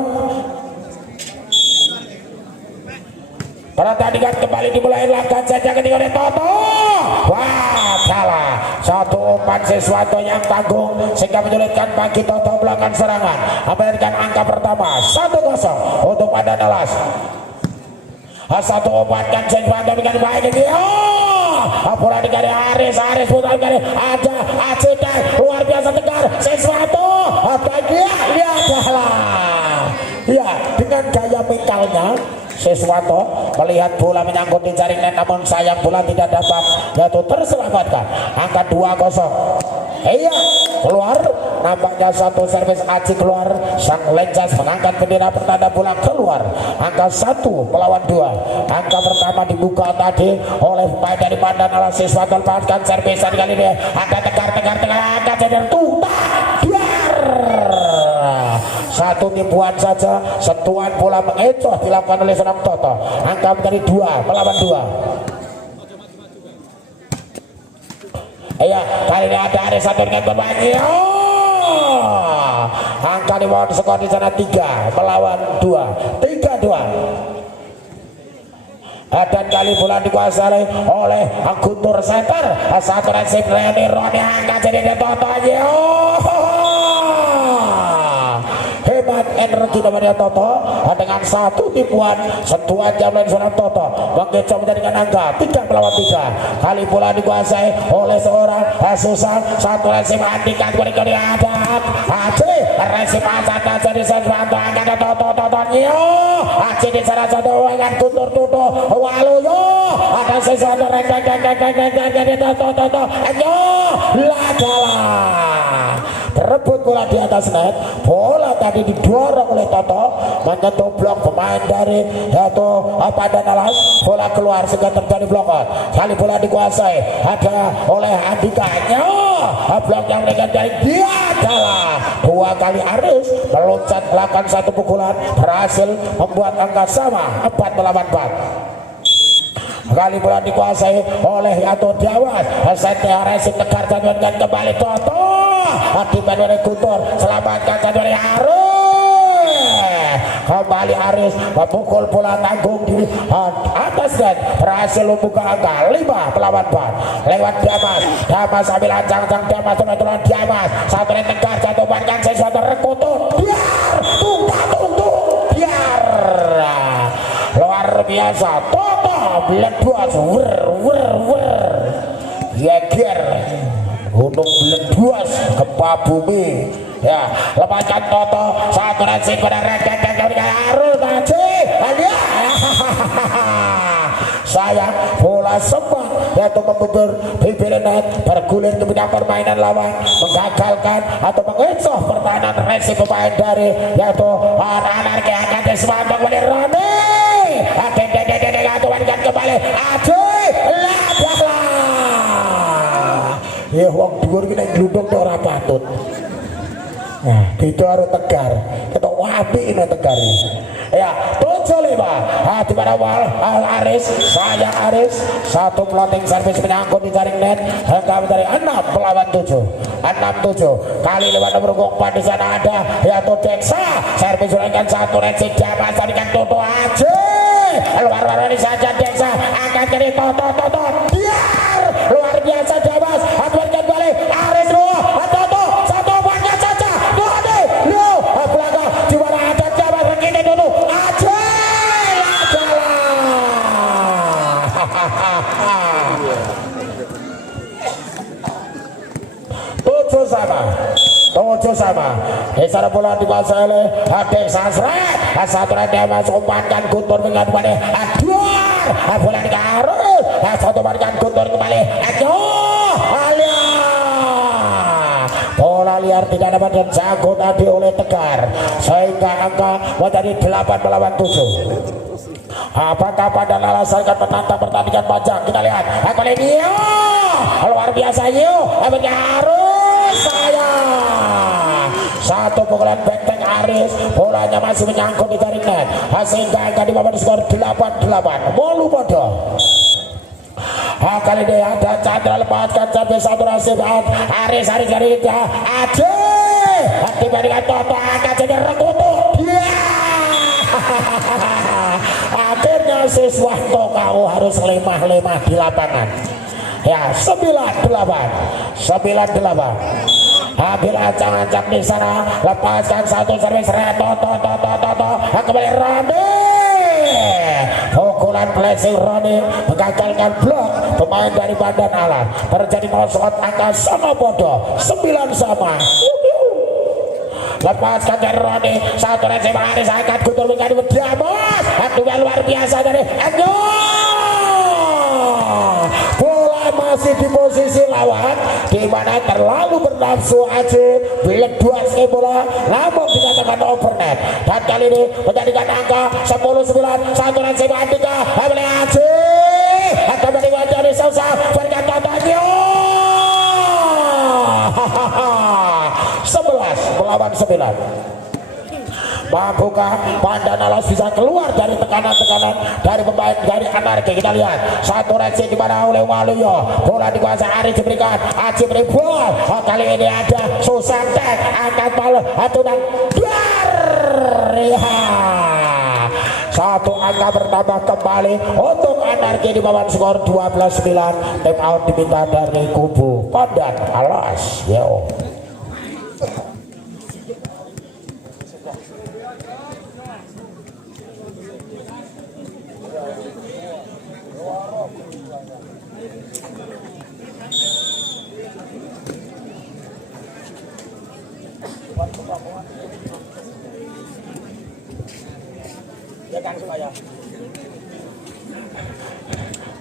pertandingan kembali dimulai laga set yang ketiga oleh Toto. Wah salah satu umpan sesuatu yang tanggung sehingga menyulitkan bagi Toto melakukan serangan memberikan angka pertama 1-0 untuk Pandan Alas. Satu umpan kan sesuatu dengan baik ini bola dari Haris putar dari ada Aji luar biasa tegar sesuatu bagia lihatlah ya dengan gaya mentalnya sesuatu melihat bola menyangkut di jaring net namun sayang bola tidak dapat yaitu terselamatkan angka 2-0 iya keluar nampaknya satu servis Aji keluar sang Lenjas mengangkat bendera pertanda bola keluar angka 1 melawan 2 angka pertama dibuka tadi oleh pemain dari Pandan Alas sesuatu lepaskan servis kali ini ada tegar angka cedera biar satu tipuan saja sentuhan bola mengecoh dilakukan oleh seorang Toto angka menjadi 2 melawan 2 iya kali ini ada satu dengan bermain Angka di bawah skor di sana 3 melawan 2, 3-2. Dan kali bola dikuasai oleh Guntur Center. Satu resip Reni Roni angkat jadi Toto. Hebat energi namanya Toto dengan satu tipuan sentuhan jalan seorang Toto mengecoh menjadikan angka 3 melawan 3. Kali bola dikuasai oleh seorang Susan. Satu resip Andika berikut dihadap Haji resip Asata jadi sesuatu angkat Toto Haji di sana satu dengan Guntur Toto Waluyo ada sesuatu jadi Toto ayo lagalah rebut bola di atas net. Bola tadi didorong oleh Toto menyentuh blok pemain dari yaitu Pandan Alas. Bola keluar sehingga terjadi blok out. Kali bola dikuasai ada oleh Andika. Blok yang mereka dari dia adalah 2 kali Aris meloncat melakukan satu pukulan berhasil membuat angka sama 4 melawan 4. Kali bola dikuasai oleh Yato Diawas. Sete Resik Tegar dan kembali Toto akibat dari Guntur selamatkan dari Aris. Kembali Aris memukul bola tanggung di atas dan berhasil membuka angka 5 melawan 4 lewat Damas ambil ancang-ancang Damas teman-teman Damas satu yang Tegar jatuh bahkan sesuatu rekutut biar biar luar biasa Toto meledos Yeger gunung meledos gempa bumi ya lepaskan Toto satu resik pada rekan Arul Haji sayang bola sempat yaitu membubur bibir net bergulir ke bidang permainan lawan menggagalkan atau mengecoh pertahanan resip pemain dari yaitu Anarki akan disebabkan oleh Roni atuan kembali Aji ladaklah ya wong dhuwur ki nek glundung ora patut. Nah, itu harus Tegar. Kita wapi ini Tegar. Ya, 7-5. Di mana awal Aris, saya Aris, satu plotting servis menyangkut di jaring net hingga dari 6 melawan 7. 6-7. Kali lewat nomor 4 di sana ada yaitu Deksa. Servis ulangan satu resik Jamas dengan Toto Haji. Luar-luar ini saja Deksa akan jadi Toto. Biar luar biasa Jamas. Atuan kembali Aris dulu. Toto satu banyak saja. Belakang di mana ada Jamas begini dulu. Aja tujuh sama. Isara bola dikuasai oleh Hadek Sasret. Satu dia masuk umpankan Guntur dengan kembali. Aduh, bola digarus. Satu umpankan Guntur kembali. Aduh, alia. Bola liar tidak dapat dijago tadi oleh Tegar sehingga angka menjadi 8 melawan 7. Apakah Pandan Alas akan menantang pertandingan panjang? Kita lihat. Kali ini luar biasa harus saya. Satu pukulan benteng Aris, bolanya masih menyangkut di jaring net. Sehingga angka di bawah skor 8-8. Molu bodoh. Kali ini ada Chandra lepaskan sampai satu nasib Aris dari itu Ade dibandingkan Toto akan jadi rekutu akhirnya siswanto kau harus lemah-lemah di lapangan ya 9-8 ambil ancang-ancang di sana lepaskan satu servis Toto kembali Rani pukulan blessing Roni menggagalkan blok pemain dari Pandan Alas terjadi kosong angka sama bodoh 9 sama lepaskan dari Roni satu resep Aris angkat Guntur menjadi Diamos dua luar biasa dari Endo bola masih di posisi lawan di mana terlalu bernafsu Aji meledos bola namun dikatakan overnet dan kali ini menjadikan angka 10-9 satu resep Andika oleh Aji akan menjadi dari Sosa berkata Tanyo 11 melawan 9 Mampukah Pandan Alas bisa keluar dari tekanan-tekanan dari pemain dari Anarki? Kita lihat satu reaksi di mana oleh Waluyo, bola dikuasai Aris diberikan Aji beri bola. Kali ini ada Susantek angkat bola Tunang biar ya. Satu angka bertambah kembali untuk Anarki di bawah skor 12-9. Time out diminta dari kubu Pandan Alas. Yo.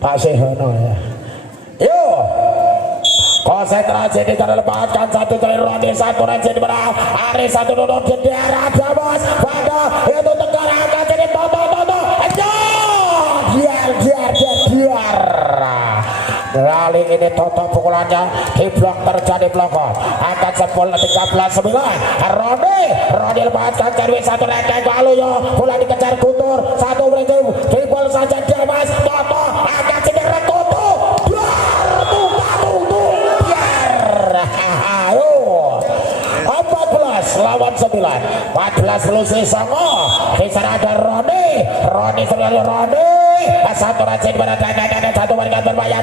Pak Sehono ya. Yo, konsentrasi di cara lepaskan satu kali Rodi satu ranci di mana Aris satu duduk di daerah bos pada itu tegar angkat jadi toto biar kali ini toto pukulannya di blok terjadi blokon angkat 10-13-9 Rodi lepaskan dari satu rekeng Waluyo bola dikejar Guntur satu berarti dribble saja Demas toto angkat jadi Rekutu biar ayo 14 lawan 9 14 Lucy Songo di sana ada Roni sebenarnya satu rajin pada dan satu mereka berbayar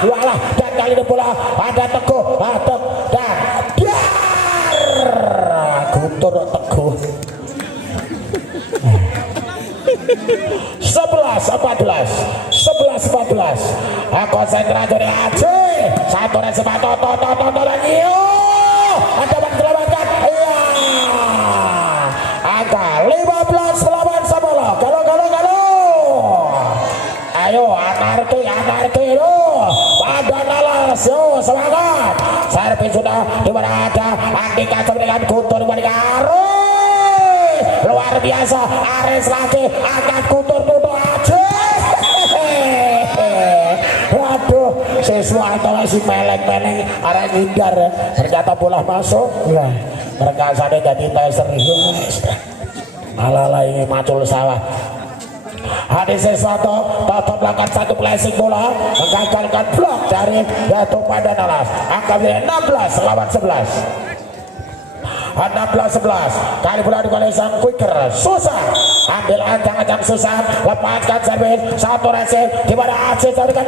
walah dan kali ini bola ada Teguh dan biar Guntur Teguh 11-14 konsentrasi dari Aceh satu rajin toto lagi ada menyelamatkan iya angka 15 lawan 10 kalau ayo Anarki lo Pandan Alas yo semangat servis sudah di mana ada Andika dengan Guntur dengan Aris luar biasa Aris lagi angkat Guntur tutup aja waduh siswa atau masih meleng arah hindar ternyata bola masuk nah mereka sadar jadi serius malah ini macul sawah Hadis sesuatu tetap melakukan satu placing bola menggagalkan blok dari Yaitu Pandan Alas angka 16 lawan 11 16-11 kali bola dikuasai sang quicker susah ambil ancang-ancang susah lepaskan servis satu racing di mana Aceh berikan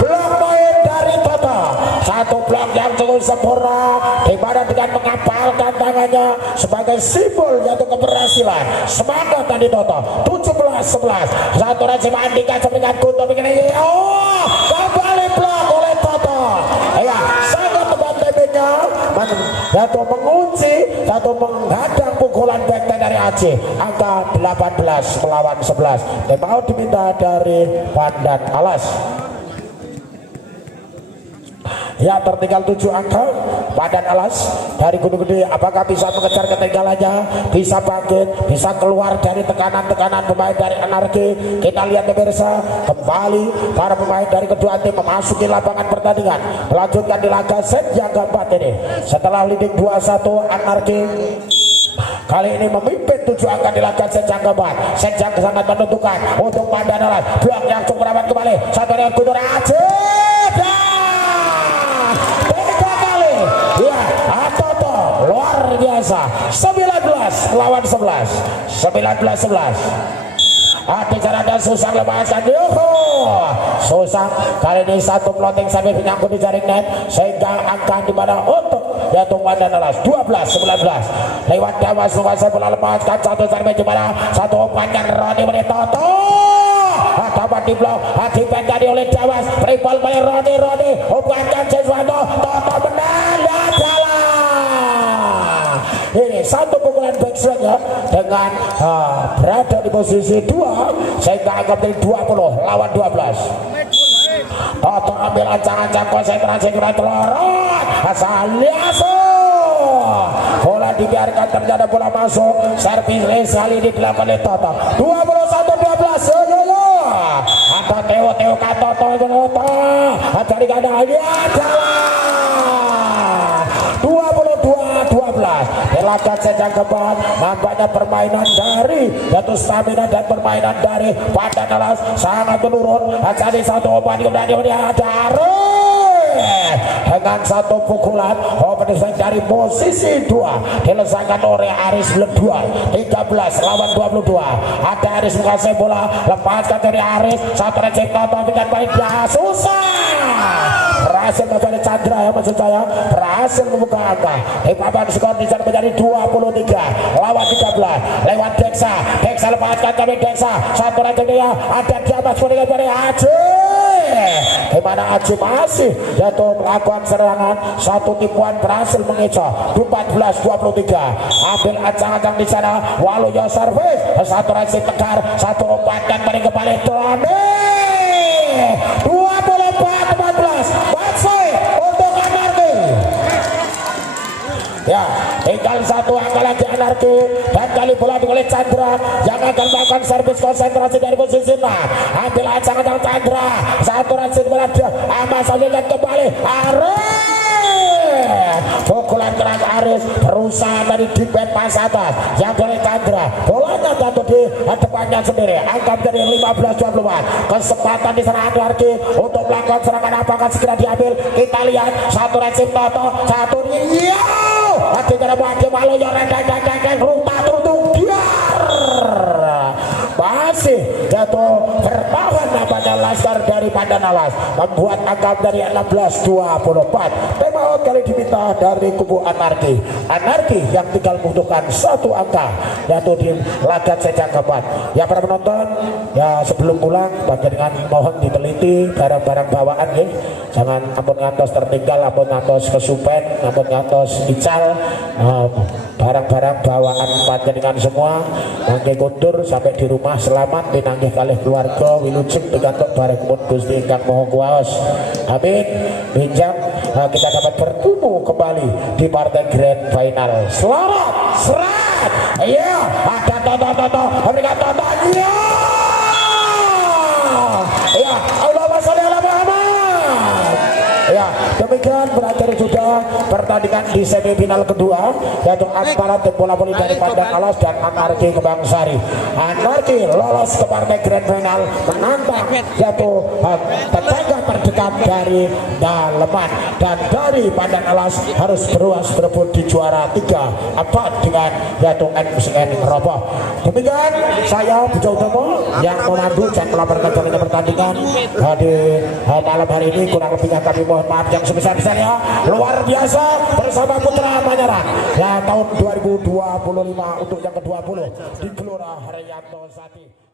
blok poin dari Toto satu blok yang cukup sempurna di mana dengan mengapalkan tangannya sebagai simbol yaitu keberhasilan semangat tadi Toto 17-11 satu racing Andika dengan Guntur begini kembali blok oleh Toto ya sangat yaitu mengunci atau menghadang pukulan back dari Aceh angka 18 melawan 11 dan mau diminta dari Pandan Alas ya tertinggal 7 angka Pandan Alas dari Gunung Gede apakah bisa mengejar ketinggalannya bisa bangkit bisa keluar dari tekanan-tekanan pemain dari Anarki kita lihat pemirsa kembali para pemain dari kedua tim memasuki lapangan pertandingan melanjutkan di laga set yang keempat ini setelah leading 2-1 Anarki kali ini memimpin 7 angka di laga set yang keempat set yang sangat menentukan untuk Pandan Alas blok yang cukup rapat kembali satu dengan Guntur Aceh ya, Toto luar biasa 19 lawan 11 19-11 bicara dan Susang lepaskan Susang kali ini satu plotting sampai menyangkut di jaring net sehingga angka di mana untuk yaitu Pandan Alas 12-19 lewat Dewas menguasai bola lepaskan satu sampai di mana satu umpankan Roni menit Toto dapat di blok dipendari oleh Dewas ribal oleh Roni umpankan sesuatu Toto menang ini satu pukulan backslide ya dengan berada di posisi 2 sehingga angka menjadi 20 lawan 12 Toto ambil ancang-ancang konsentrasi kurang telorot Asaliaso bola dibiarkan terjadi bola masuk servis kali ini dilakukan oleh Toto 21-12 atau Teo Katoto dari kandang ini adalah 22-12 laga sejak kebat nampaknya permainan dari jatuh stamina dan permainan dari Pandan Alas sangat menurun. Jadi satu obat kemudian dia ada dengan satu pukulan opening dari posisi 2 dilesakan oleh Aris Bledual 13 lawan 22. Ada Aris mengasih bola lepaskan dari Aris satu recipta dengan baik dia susah berhasil menjadi Chandra ya maksud saya berhasil membuka angka di papan skor bisa menjadi 23 lawan 13 lewat Deksa lepaskan dari Deksa satu recipta dia ada Diamas meninggal dari Aji dimana Aji masih jatuh melakukan serangan satu tipuan berhasil mengecoh 14-23 ambil ancang-ancang di sana walau ya servis satu racing tegar satu umpan dan kembali Tony 24-14 Batsai untuk Anarki ya tinggal satu angka lagi Anarki dan kali bola oleh Chandra yang akan melakukan servis konsentrasi dari posisi ambil ancang-ancang Chandra satu racing bola Amas lihat kembali Aris pukulan keras Aris berusaha dari defense pas atas yang boleh Chandra bolanya jatuh di depannya sendiri angka dari 15-20 kesempatan di sana Anarki untuk melakukan serangan apakah segera diambil kita lihat satu racing Toto satu iya hati cara bagi malu yang rendang ruta tutup biar masih jatuh bertahan namanya Laskar dari Pandan Alas membuat angka dari 16-24 tema kali diminta dari kubu Anarki yang tinggal membutuhkan satu angka yaitu di laga sejak keempat ya para penonton ya sebelum pulang dengan mohon diteliti barang-barang bawaan ya jangan ampun ngantos tertinggal ampun ngantos kesupen ampun ngantos ical barang-barang bawaan panjenengan semua nangge kundur sampai di rumah selamat dinanggih kalih keluarga wilujeng digantuk bareng pun Gusti ingkang Maha Kuwaos amin pinjam kita dapat bertemu kembali di partai grand final selamat serat iya ada Toto berikan Toto iya iya Allahumma sholli ala Muhammad ya demikian berakhir sudah pertandingan di semifinal kedua yaitu antara tim bola voli dari Pandan Alas dan Anarki Kebangsari. Anarki lolos ke partai grand final menantang yaitu tetangga terdekat dari Daleman dan dari Pandan Alas harus berebut di juara 3-4 dengan yaitu MCN Roboh. Demikian saya Bujo Utomo yang memandu dan melaporkan jalannya pertandingan di malam hari ini kurang lebihnya kami mohon maaf yang sebesar-besarnya luar biasa bersama Putra Manyarang ya tahun 2025 untuk yang ke-20 di Gelora Haryanto Sati.